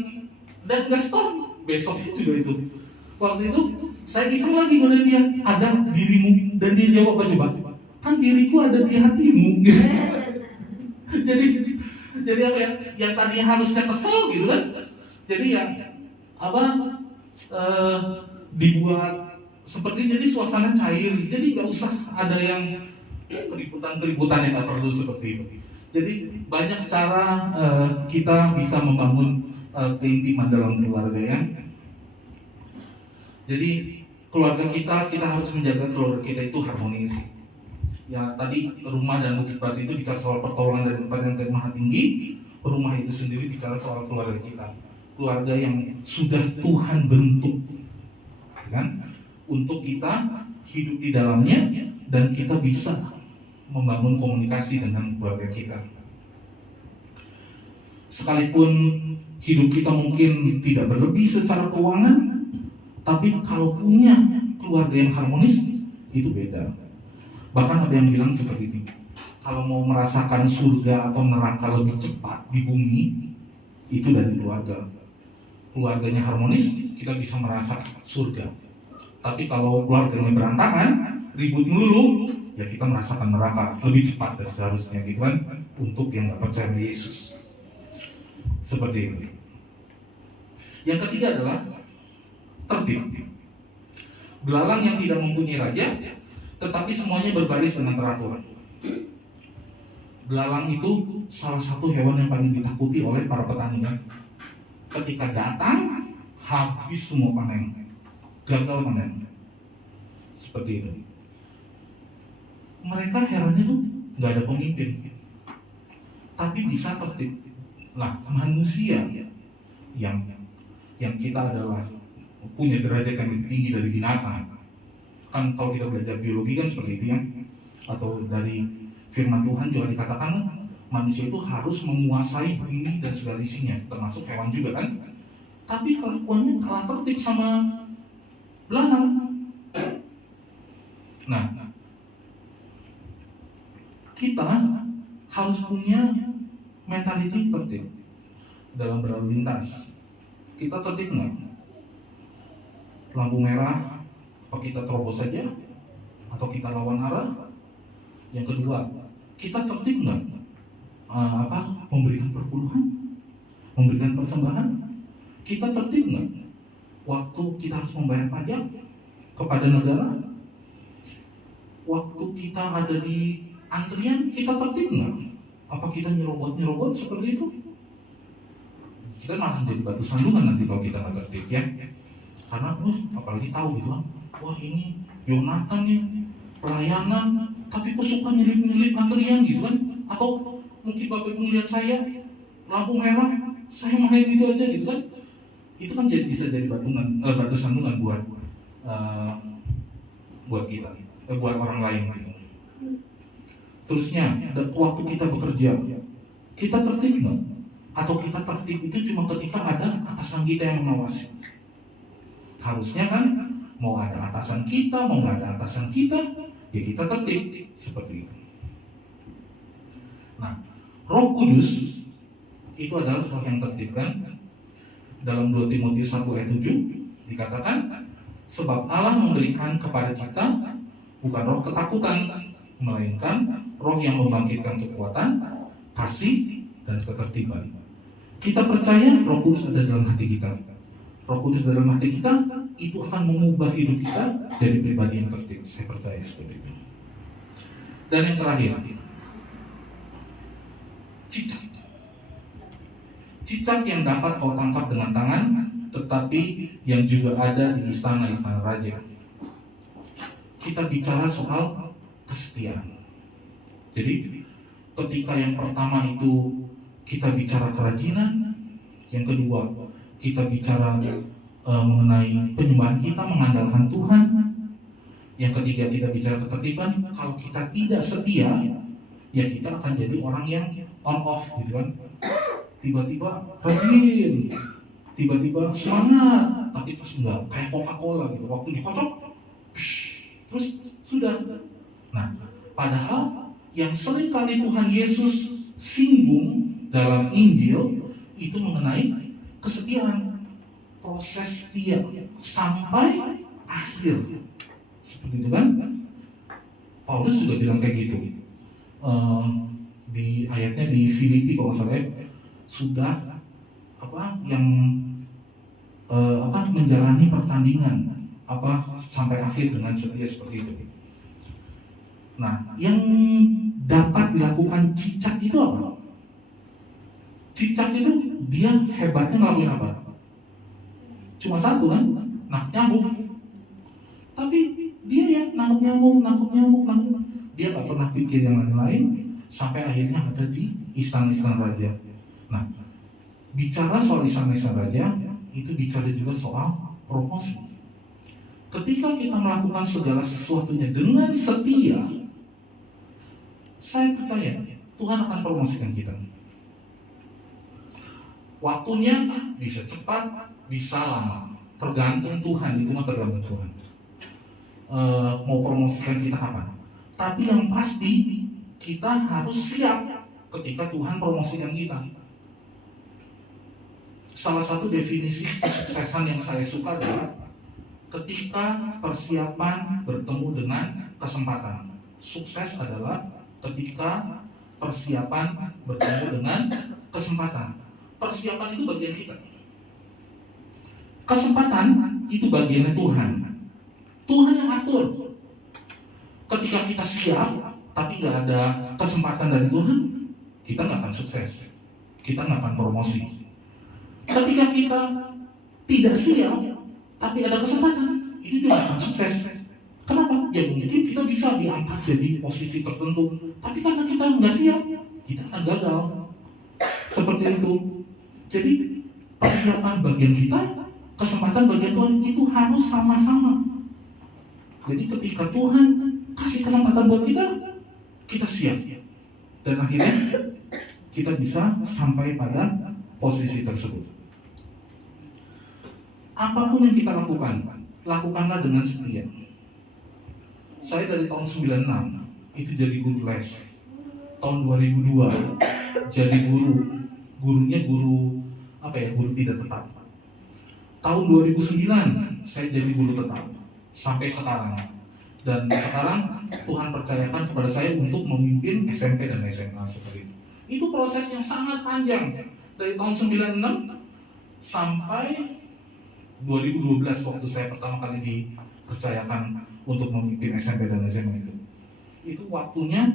dan nggak stop, besoknya juga itu. Waktu itu saya iseng lagi godain dia, ada dirimu, dan dia jawab apa coba? Kan diriku ada di hatimu. jadi apa ya? Yang tadinya harusnya kesel gitu kan? Jadi ya dibuat seperti jadi suasana cair. Jadi nggak usah ada yang keributan yang nggak perlu seperti itu. Jadi banyak cara kita bisa membangun keintiman dalam keluarga ya. Jadi keluarga kita harus menjaga keluarga kita itu harmonis. Ya tadi rumah dan bukit batu itu bicara soal pertolongan dari tempat yang maha tinggi. Rumah itu sendiri bicara soal keluarga kita, keluarga yang sudah Tuhan bentuk, kan? Untuk kita hidup di dalamnya dan kita bisa membangun komunikasi dengan keluarga kita. Sekalipun hidup kita mungkin tidak berlebih secara keuangan, tapi kalau punya keluarga yang harmonis, itu beda. Bahkan ada yang bilang seperti ini, kalau mau merasakan surga atau neraka lebih cepat di bumi, itu dari keluarga. Keluarganya harmonis, kita bisa merasakan surga. Tapi kalau keluarganya berantakan, ribut melulu, ya kita merasakan neraka lebih cepat dari seharusnya gitu kan, untuk yang nggak percaya Yesus. Seperti itu. Yang ketiga adalah tertib. Belalang yang tidak mempunyai raja, tetapi semuanya berbaris dengan teratur. Belalang itu salah satu hewan yang paling ditakuti oleh para petani kan. Ketika datang, habis semua panen, gagal panen. Seperti itu. Mereka herannya tuh nggak ada pemimpin, tapi bisa tertib. Nah, manusia yang kita adalah punya derajat yang lebih tinggi dari binatang. Kan kalau kita belajar biologi kan seperti itu ya. Atau dari firman Tuhan juga dikatakan manusia itu harus menguasai bumi dan segala isinya, termasuk hewan juga kan. Tapi kelakuannya kalah tertib sama belalang. Nah, kita harus punya mentality tertib dalam berlalu lintas. Kita tertib nggak? Lampu merah, apa kita terobos saja? Atau kita lawan arah? Yang kedua, kita tertib nggak? Memberikan perpuluhan, memberikan persembahan? Kita tertib nggak? Waktu kita harus membayar pajak kepada negara? Waktu kita ada di antrian, kita tertib nggak? Apa kita nyerobot seperti itu? kita malah jadi batu sandungan nanti kalau kita nggak tertib ya. Karena apalagi tahu gitu kan, wah ini Yonatan nih pelayanan, tapi kok suka nyelip-nyelip antrian gitu kan? Atau mungkin Bapak Ibu lihat saya lampu merah, saya main gitu aja gitu kan? Itu kan bisa jadi batu sandungan buat kita, buat orang lain gitu. Terusnya, waktu kita bekerja, kita tertib nggak? Atau kita tertib itu cuma ketika ada atasan kita yang mengawasi? Harusnya kan, mau ada atasan kita, mau nggak ada atasan kita, ya kita tertib seperti itu. Nah, Roh Kudus itu adalah roh yang tertib kan? Dalam 2 Timotius 1 ayat 7 dikatakan, sebab Allah memberikan kepada kita bukan roh ketakutan, melainkan roh yang membangkitkan kekuatan, kasih, dan ketertiban. Kita percaya Roh Kudus ada dalam hati kita. Roh Kudus dalam hati kita itu akan mengubah hidup kita dari pribadi yang tertib. Saya percaya seperti itu. Dan yang terakhir, cicak. Cicak yang dapat kau tangkap dengan tangan, tetapi yang juga ada di istana-istana raja. Kita bicara soal kesetiaan. Jadi ketika yang pertama itu kita bicara kerajinan, yang kedua kita bicara mengenai penyembahan kita mengandalkan Tuhan, yang ketiga kita bicara ketertiban. Kalau kita tidak setia, ya kita akan jadi orang yang on off gitu kan. Tiba-tiba rajin, tiba-tiba semangat, tapi terus enggak, kayak Coca-Cola gitu. Waktu dikocok, terus sudah. Nah, padahal yang sering kali Tuhan Yesus singgung dalam Injil itu mengenai kesetiaan, proses setia sampai akhir. Seperti itu kan? Paulus juga bilang kayak gitu. Di ayatnya di Filipi kalau nggak salah, sudah menjalani pertandingan sampai akhir dengan setia seperti itu. Nah, yang dapat dilakukan cicak itu apa? Cicak itu dia hebatnya ngelakuin apa? Cuma satu kan, nangkep nyamuk. Tapi dia ya nangkep nyamuk. Dia nggak pernah pikir yang lain-lain sampai akhirnya ada di istana-istana raja. Nah, bicara soal istana-istana raja itu bicara juga soal promosi. Ketika kita melakukan segala sesuatunya dengan setia, saya percaya Tuhan akan promosikan kita. Waktunya bisa cepat, bisa lama, tergantung Tuhan. Itu mah tergantung Tuhan. Mau promosikan kita kapan? Tapi yang pasti kita harus siap ketika Tuhan promosikan kita. Salah satu definisi kesuksesan yang saya suka adalah ketika persiapan bertemu dengan kesempatan. Sukses adalah ketika persiapan bertemu dengan kesempatan. Persiapan itu bagian kita. Kesempatan itu bagiannya Tuhan. Tuhan yang atur. Ketika kita siap, tapi nggak ada kesempatan dari Tuhan, kita nggak akan sukses. Kita nggak akan promosi. Ketika kita tidak siap, tapi ada kesempatan, itu juga akan sukses. Kenapa? Ya mungkin kita bisa diangkat jadi posisi tertentu, tapi karena kita nggak siap, kita akan gagal. Seperti itu. Jadi persiapan bagian kita, kesempatan bagian Tuhan itu harus sama-sama. Jadi ketika Tuhan kasih kesempatan buat kita, kita siap. Dan akhirnya kita bisa sampai pada posisi tersebut. Apapun yang kita lakukan, lakukanlah dengan setia. Saya dari tahun 96 itu jadi guru les. Tahun 2002 jadi gurunya guru tidak tetap. Tahun 2009 saya jadi guru tetap sampai sekarang. Dan sekarang Tuhan percayakan kepada saya untuk memimpin SMP dan SMA seperti itu. Itu proses yang sangat panjang dari tahun 96 sampai 2012 waktu saya pertama kali dipercayakan untuk memimpin SMP dan SMA itu. Itu waktunya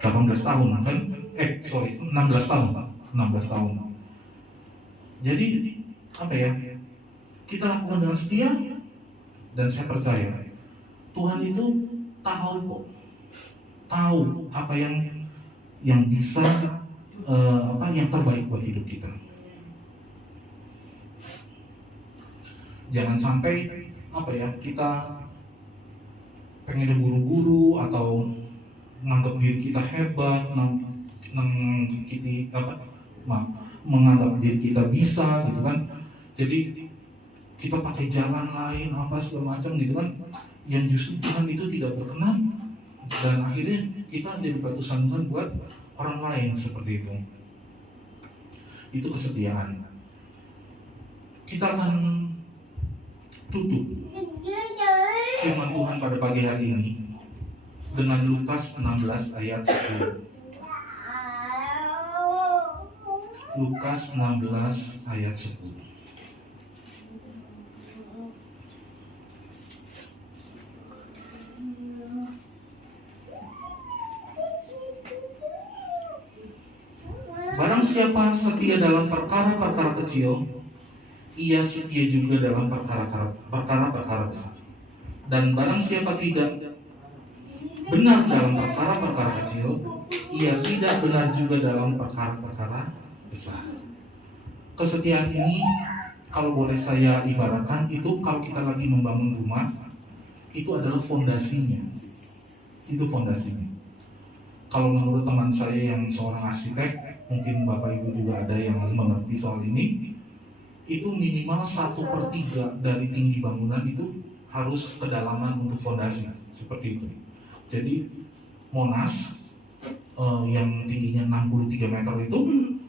18 tahun kan? 16 tahun. Jadi apa ya? Kita lakukan dengan setia, dan saya percaya Tuhan itu tahu kok, tahu apa yang bisa yang terbaik buat hidup kita. Jangan sampai kita pengen buru-buru atau menganggap diri kita hebat, menganggap diri kita bisa gitu kan. Jadi kita pakai jalan lain segala macam gitu kan, yang justru Tuhan itu tidak berkenan, dan akhirnya kita jadi batu sandungan buat orang lain seperti itu. Itu kesetiaan. Kita akan tutup firman Tuhan pada pagi hari ini dengan Lukas 16 ayat 10. Lukas 16 ayat 10. Barang siapa setia dalam perkara-perkara kecil, ia setia juga dalam perkara-perkara besar. Dan barang siapa tidak benar dalam perkara-perkara kecil, ia tidak benar juga dalam perkara-perkara besar. Kesetiaan ini, kalau boleh saya ibaratkan, itu kalau kita lagi membangun rumah, itu adalah fondasinya. Itu fondasinya. Kalau menurut teman saya yang seorang arsitek, mungkin Bapak Ibu juga ada yang mengerti soal ini, itu minimal 1/3 dari tinggi bangunan itu harus kedalaman untuk fondasi, seperti itu. Jadi Monas yang tingginya 63 meter itu,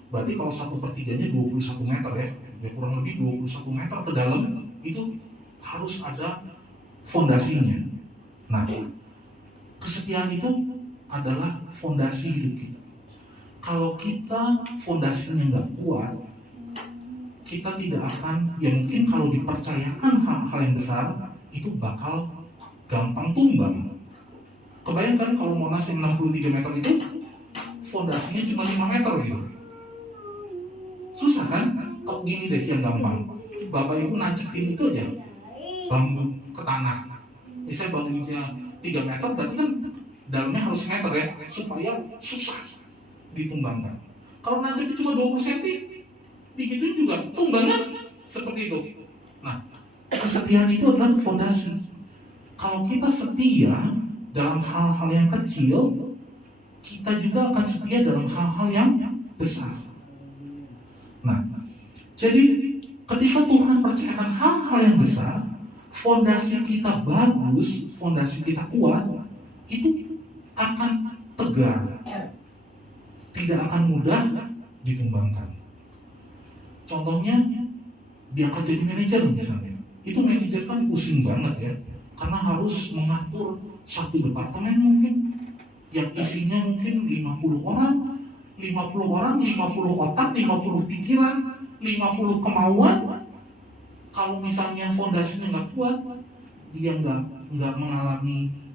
berarti kalau 1/3-nya 21 meter ya kurang lebih 21 meter ke dalam itu harus ada fondasinya. Nah, kesetiaan itu adalah fondasi hidup kita. Kalau kita fondasinya nggak kuat, kita tidak akan, ya mungkin kalau dipercayakan hal-hal yang besar, itu bakal gampang tumbang. Kebayangkan kalau Monas yang 63 meter itu, fondasinya cuma 5 meter gitu. Susah kan? Kalau gini deh yang gampang, Bapak Ibu nancekin itu aja, bambu ke tanah. Misalnya bambunya 3 meter, berarti kan dalamnya harus meter ya, supaya susah ditumbangkan. Kalau nancepin cuma 20 cm, digituin juga tumbangnya seperti itu. Nah, kesetiaan itu adalah fondasi. Kalau kita setia dalam hal-hal yang kecil, kita juga akan setia dalam hal-hal yang besar. Nah, jadi ketika Tuhan percayakan hal-hal yang besar, fondasi kita bagus, fondasi kita kuat, itu akan tegar, tidak akan mudah ditumbangkan. Contohnya, diangkat jadi manajer misalnya, itu manajer kan pusing banget ya, karena harus mengatur satu departemen mungkin yang isinya mungkin 50 orang, 50 otak, 50 pikiran, 50 kemauan. Kalau misalnya fondasinya nggak kuat, dia nggak mengalami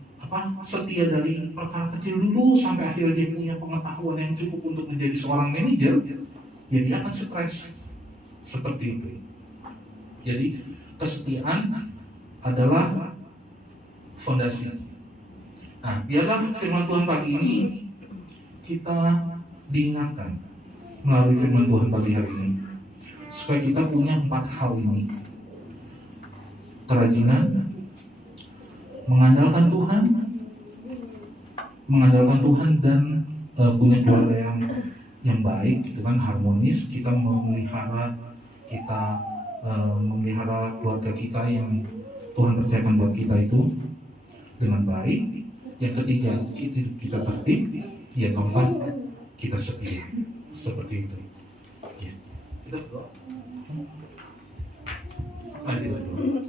setia dari perkara kecil dulu sampai akhirnya dia punya pengetahuan yang cukup untuk menjadi seorang manajer, ya dia akan stres seperti itu. Jadi kesetiaan adalah fondasi. Nah, biarlah firman Tuhan pagi ini kita diingatkan melalui firman Tuhan pagi hari ini, supaya kita punya 4 hal ini: kerajinan, mengandalkan Tuhan dan punya keluarga yang baik, gitu kan, harmonis. Kita memelihara keluarga kita yang Tuhan percayakan buat kita itu dengan baik. Yang ketiga, kita tertib. Yang keempat, kita setia. Seperti itu. Ya. Kita berdoa. Mari berdoa.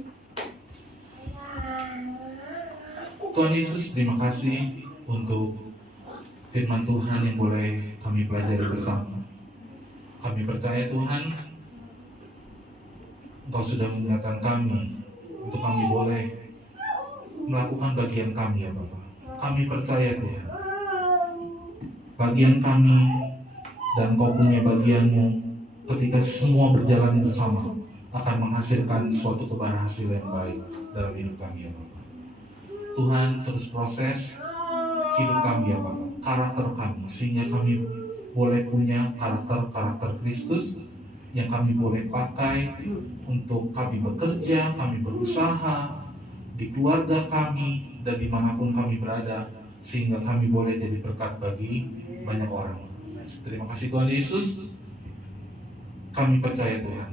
Tuhan Yesus, terima kasih untuk firman Tuhan yang boleh kami pelajari bersama. Kami percaya Tuhan, Engkau sudah mengingatkan kami untuk kami boleh melakukan bagian kami ya Bapak. Kami percaya Tuhan, bagian kami dan Kau punya bagianmu ketika semua berjalan bersama akan menghasilkan suatu keberhasilan yang baik dalam hidup kami ya Bapak. Tuhan terus proses hidup kami ya Bapak, karakter kami, sehingga kami boleh punya karakter Kristus yang kami boleh pakai untuk kami bekerja, kami berusaha di keluarga kami dan dimanapun kami berada, sehingga kami boleh jadi berkat bagi banyak orang. Terima kasih Tuhan Yesus. Kami percaya Tuhan,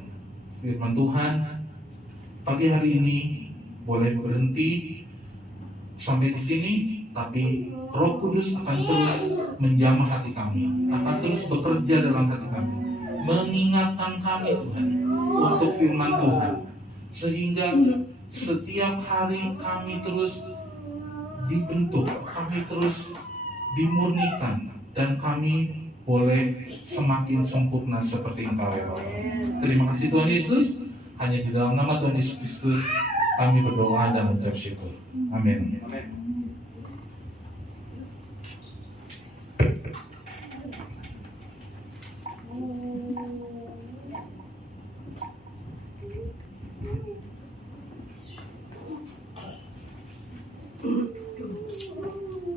firman Tuhan pagi hari ini boleh berhenti sampai di sini, tapi Roh Kudus akan terus menjamah hati kami, akan terus bekerja dalam hati kami, mengingatkan kami Tuhan untuk firman Tuhan, sehingga setiap hari kami terus dibentuk, kami terus dimurnikan, dan kami boleh semakin sempurna seperti Engkau ya Bapa. Terima kasih Tuhan Yesus. Hanya di dalam nama Tuhan Yesus Kristus kami berdoa dan mengucap syukur. Amin.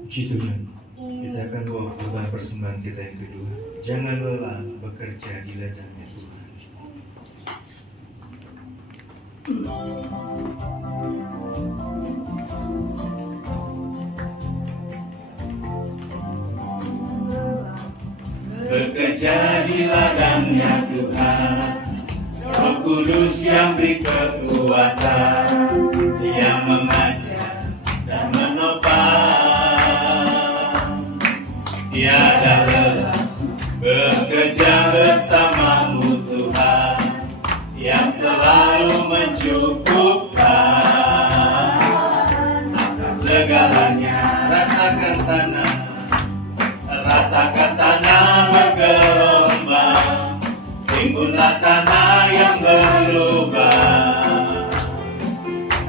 Puji Tuhan. Kita akan bawa kepada persembahan kita yang kedua. Jangan lelah bekerja di ladangnya Tuhan. Bekerja di ladangnya Tuhan, Roh Kudus yang beri kekuatan, yang mengajar dan menopang. Tiada lelah bekerja bersamamu Tuhan, yang selalu mencukupkan akan segalanya. Ratakan tanah, Ratakan tanah bergelombang, timbunlah tanah yang berlubang,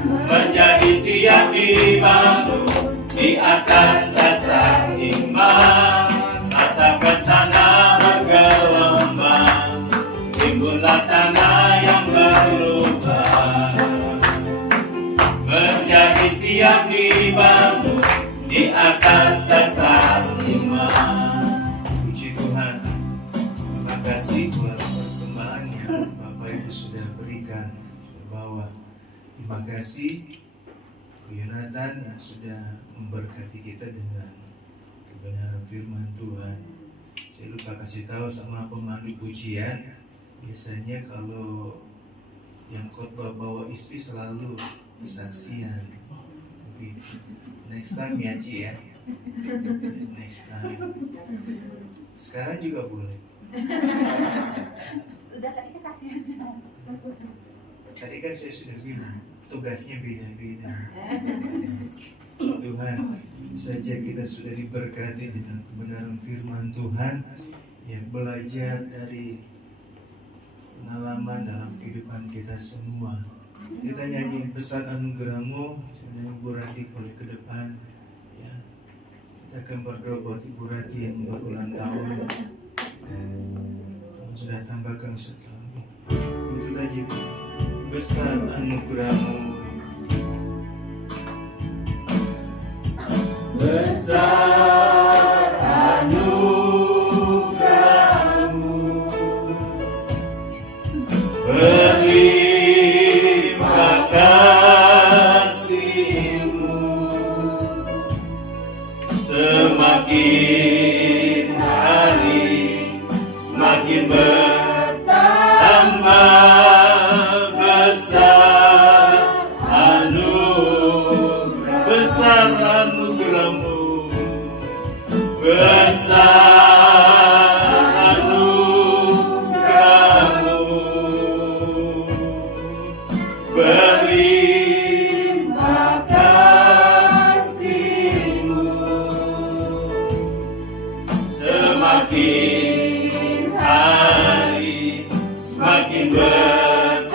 menjadi siap dibangun di atas dasar iman. Ratakan tanah bergelombang, timbunlah tanah yang berlubang, menjadi siap dibangun di atas dasar iman. puji Tuhan. Terima kasih buat persembahan yang Bapak Ibu sudah berikan, bawa. Terima kasih Yonatan yang sudah memberkati kita dengan kebenaran firman Tuhan. Saya lupa kasih tahu sama pemandu pujian, biasanya kalau yang khotbah bawa istri selalu kesaksian. Oke. Next time ya Ci ya. Next time. Sekarang juga boleh. Udah tadi kesaksian. Tadi kan saya sudah bilang tugasnya beda-beda. Tuhan, saja kita sudah diberkati dengan kebenaran firman Tuhan, yang belajar dari pengalaman dalam kehidupan kita semua. Kita nyanyi besar anugerahmu, dan Ibu Rati boleh ke depan. Ya, kita akan berdoa buat Ibu Rati yang berulang tahun. Tuhan sudah tambahkan setahun. Itu lagi besar anugerahmu. Besar anugerahmu, berlimpah kasih-Mu, semakin hari semakin bertambah. Besar anugerahmu, besar anugerahmu, berlimpah kasih-Mu, semakin hari semakin bertambah.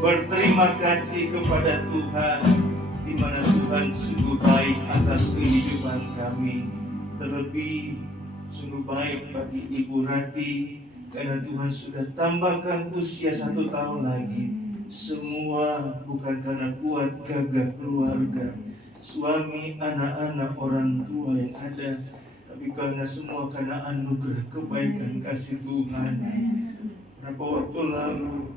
Berterima kasih kepada Tuhan. di mana Tuhan sungguh baik atas kehidupan kami. Terlebih sungguh baik bagi Ibu Rati karena Tuhan sudah tambahkan usia 1 tahun lagi. Semua bukan karena kuat gagah keluarga, suami, anak-anak, orang tua yang ada, tapi karena semua karena anugerah kebaikan kasih Tuhan. Berapa waktu lalu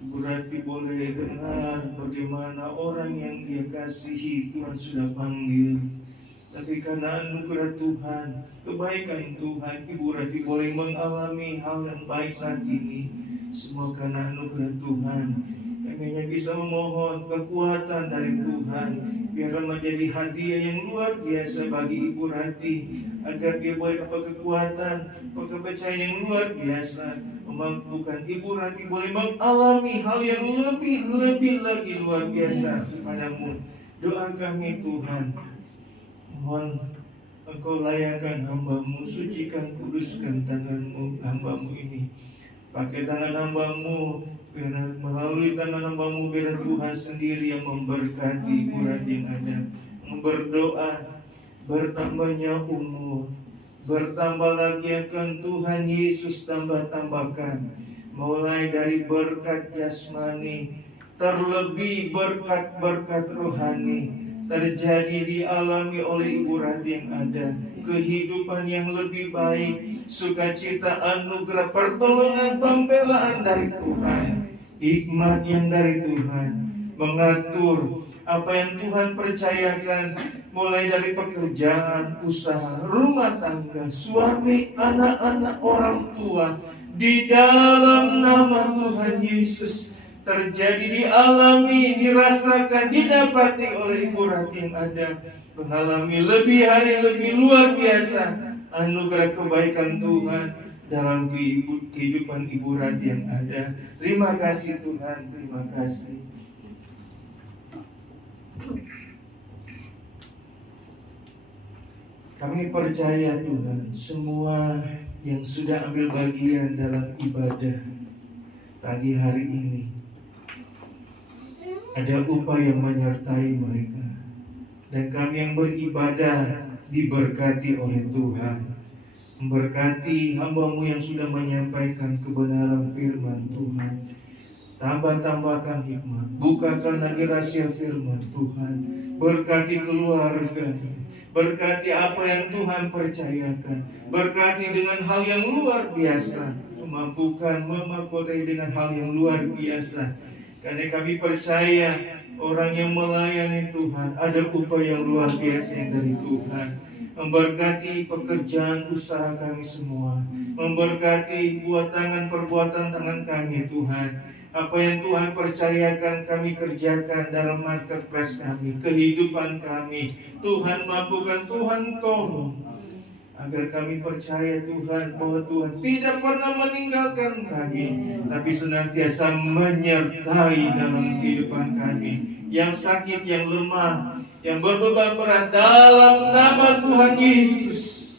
Ibu Rati boleh dengar bagaimana orang yang dia kasihi Tuhan sudah panggil. Tapi karena anugerah Tuhan, kebaikan Tuhan, Ibu Rati boleh mengalami hal yang baik saat ini. Semua karena anugerah Tuhan. Kami hanya bisa memohon kekuatan dari Tuhan, biar menjadi hadiah yang luar biasa bagi Ibu Rati, agar dia boleh dapat kekuatan, kepercayaan yang luar biasa, memampukan Ibu Rati boleh mengalami hal yang lebih lagi luar biasa padamu. Doa kami Tuhan, mohon Engkau layakkan hamba-Mu, sucikan, kuduskan tangan-Mu, hamba-Mu ini. Pakai tangan hamba-Mu, biar melalui tangan hamba-Mu, biar Tuhan sendiri yang memberkati Ibu Rati yang ada. Berdoa, bertambahnya umur, bertambah lagi akan Tuhan Yesus tambahkan. Mulai dari berkat jasmani, terlebih berkat-berkat rohani, terjadi dialami oleh Ibu Rati yang ada. Kehidupan yang lebih baik, sukacita, anugerah, pertolongan, pembelaan dari Tuhan, hikmat yang dari Tuhan, mengatur apa yang Tuhan percayakan, mulai dari pekerjaan, usaha, rumah tangga, suami, anak-anak, orang tua, di dalam nama Tuhan Yesus terjadi, dialami, dirasakan, didapati oleh Ibu Rati yang ada, mengalami lebih hari lebih luar biasa anugerah kebaikan Tuhan dalam kehidupan Ibu Rati yang ada. Terima kasih Tuhan, terima kasih. Kami percaya Tuhan, semua yang sudah ambil bagian dalam ibadah pagi hari ini, ada upaya menyertai mereka, dan kami yang beribadah diberkati oleh Tuhan. Memberkati hamba-Mu yang sudah menyampaikan kebenaran firman Tuhan. Tambahkan hikmat, bukakan lagi rahasia firman Tuhan. Berkati keluarganya, berkati apa yang Tuhan percayakan, berkati dengan hal yang luar biasa, memampukan, memahkotai dengan hal yang luar biasa. Karena kami percaya orang yang melayani Tuhan ada upaya yang luar biasa yang dari Tuhan. Memberkati pekerjaan usaha kami semua, memberkati perbuatan tangan kami Tuhan. Apa yang Tuhan percayakan kami kerjakan dalam marketplace kami, kehidupan kami, Tuhan mampukan, Tuhan tolong, agar kami percaya Tuhan bahwa Tuhan tidak pernah meninggalkan kami, tapi senantiasa menyertai dalam kehidupan kami. Yang sakit, yang lemah, yang berbeban berat, dalam nama Tuhan Yesus,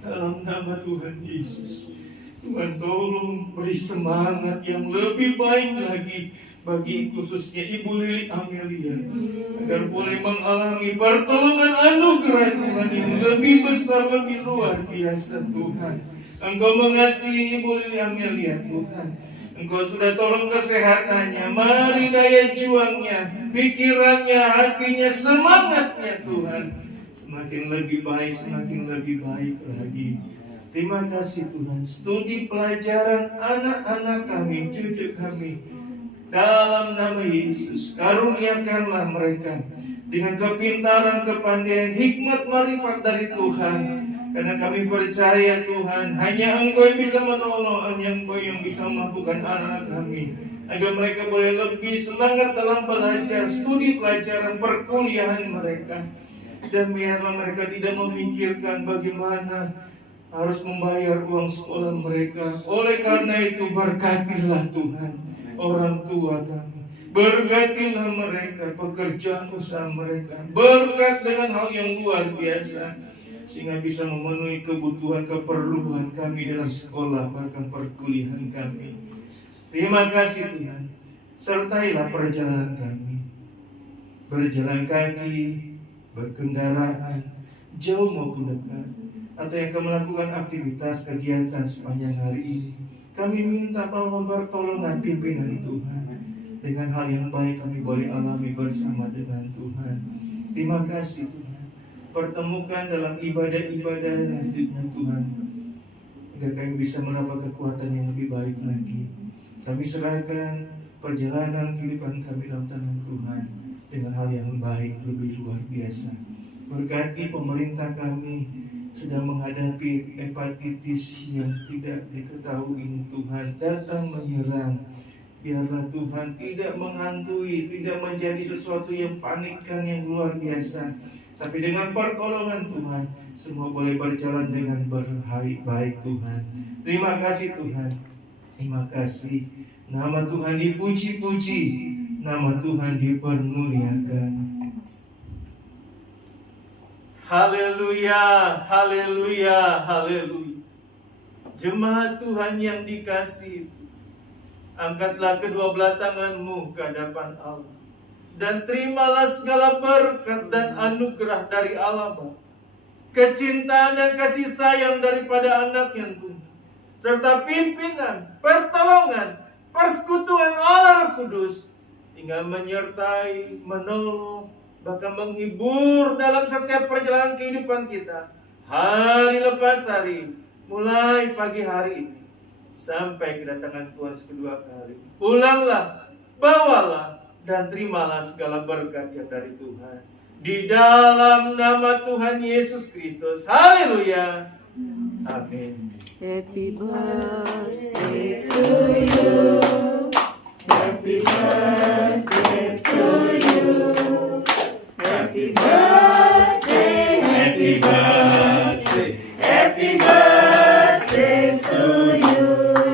dalam nama Tuhan Yesus, Tuhan tolong beri semangat yang lebih baik lagi bagi khususnya Ibu Lili Amelia, agar boleh mengalami pertolongan anugerah Tuhan yang lebih besar, lebih luar biasa Tuhan. Engkau mengasihi Ibu Lili Amelia Tuhan. Engkau sudah tolong kesehatannya, mari daya juangnya, pikirannya, hatinya, semangatnya Tuhan semakin lebih baik, semakin lebih baik lagi. Terima kasih Tuhan. Studi pelajaran anak-anak kami, cucu kami, dalam nama Yesus, karuniakanlah mereka dengan kepintaran, kepandaian, hikmat, marifat dari Tuhan. Karena kami percaya Tuhan, hanya Engkau yang bisa menolong, hanya Engkau yang bisa mampukan anak-anak kami, agar mereka boleh lebih semangat dalam belajar, studi pelajaran, perkuliahan mereka. Dan biarlah mereka tidak memikirkan bagaimana harus membayar uang sekolah mereka. Oleh karena itu berkatilah Tuhan orang tua kami, berkatilah mereka, pekerjaan usaha mereka, berkat dengan hal yang luar biasa, sehingga bisa memenuhi kebutuhan, keperluan kami dalam sekolah, bahkan perkuliahan kami. Terima kasih Tuhan, sertailah perjalanan kami. berjalan kaki, berkendaraan, jauh maupun dekat, atau yang akan melakukan aktivitas kegiatan sepanjang hari ini. Kami minta bahwa pertolongan pimpinan Tuhan. Dengan hal yang baik kami boleh alami bersama dengan Tuhan. Terima kasih Tuhan. Pertemukan dalam ibadah-ibadah selanjutnya Tuhan, agar kami bisa mendapat kekuatan yang lebih baik lagi. Kami serahkan perjalanan kehidupan kami dalam tangan Tuhan dengan hal yang baik, lebih luar biasa. Berkati pemerintah kami sedang menghadapi hepatitis yang tidak diketahui ini Tuhan, datang menyerang. Biarlah Tuhan tidak menghantui, tidak menjadi sesuatu yang panikkan yang luar biasa. Tapi dengan pertolongan Tuhan, semua boleh berjalan dengan baik Tuhan. Terima kasih Tuhan. Terima kasih. Nama Tuhan dipuji-puji, nama Tuhan dipermuliakan. Haleluya, haleluya, haleluya. Jemaat Tuhan yang dikasihi, angkatlah kedua belah tanganmu ke hadapan Allah, dan terimalah segala berkat dan anugerah dari Allah Bapa, kecintaan dan kasih sayang daripada Anak-Nya Tuhan, serta pimpinan, pertolongan, persekutuan Allah Roh Kudus, hingga menyertai, menolong, bahkan menghibur dalam setiap perjalanan kehidupan kita, hari lepas hari, mulai pagi hari ini sampai kedatangan Tuhan kedua kali. Pulanglah, bawalah, dan terimalah segala berkat yang dari Tuhan. Di dalam nama Tuhan Yesus Kristus. Haleluya. Amin. Happy birthday To you. Happy birthday to you. Happy birthday, happy birthday, happy birthday to you.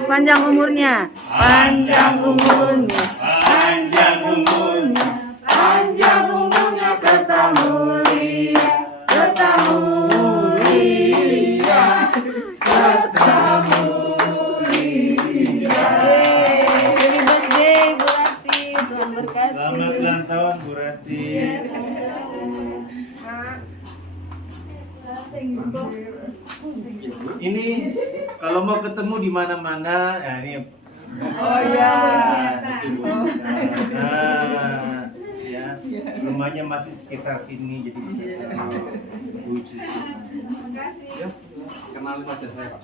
Panjang umurnya. Panjang umurnya, panjang umurnya, panjang umurnya serta mulia, serta mulia, serta mulia. Happy birthday Bu Rati. Tuhan berkati. Selamat ulang tahun Bu Rati. Ini kalau mau ketemu di mana-mana, ya ini. Oh ya. Nah, ya, rumahnya masih sekitar sini, jadi bisa ketemu. Puji Tuhan. Kenalin wajah saya Pak.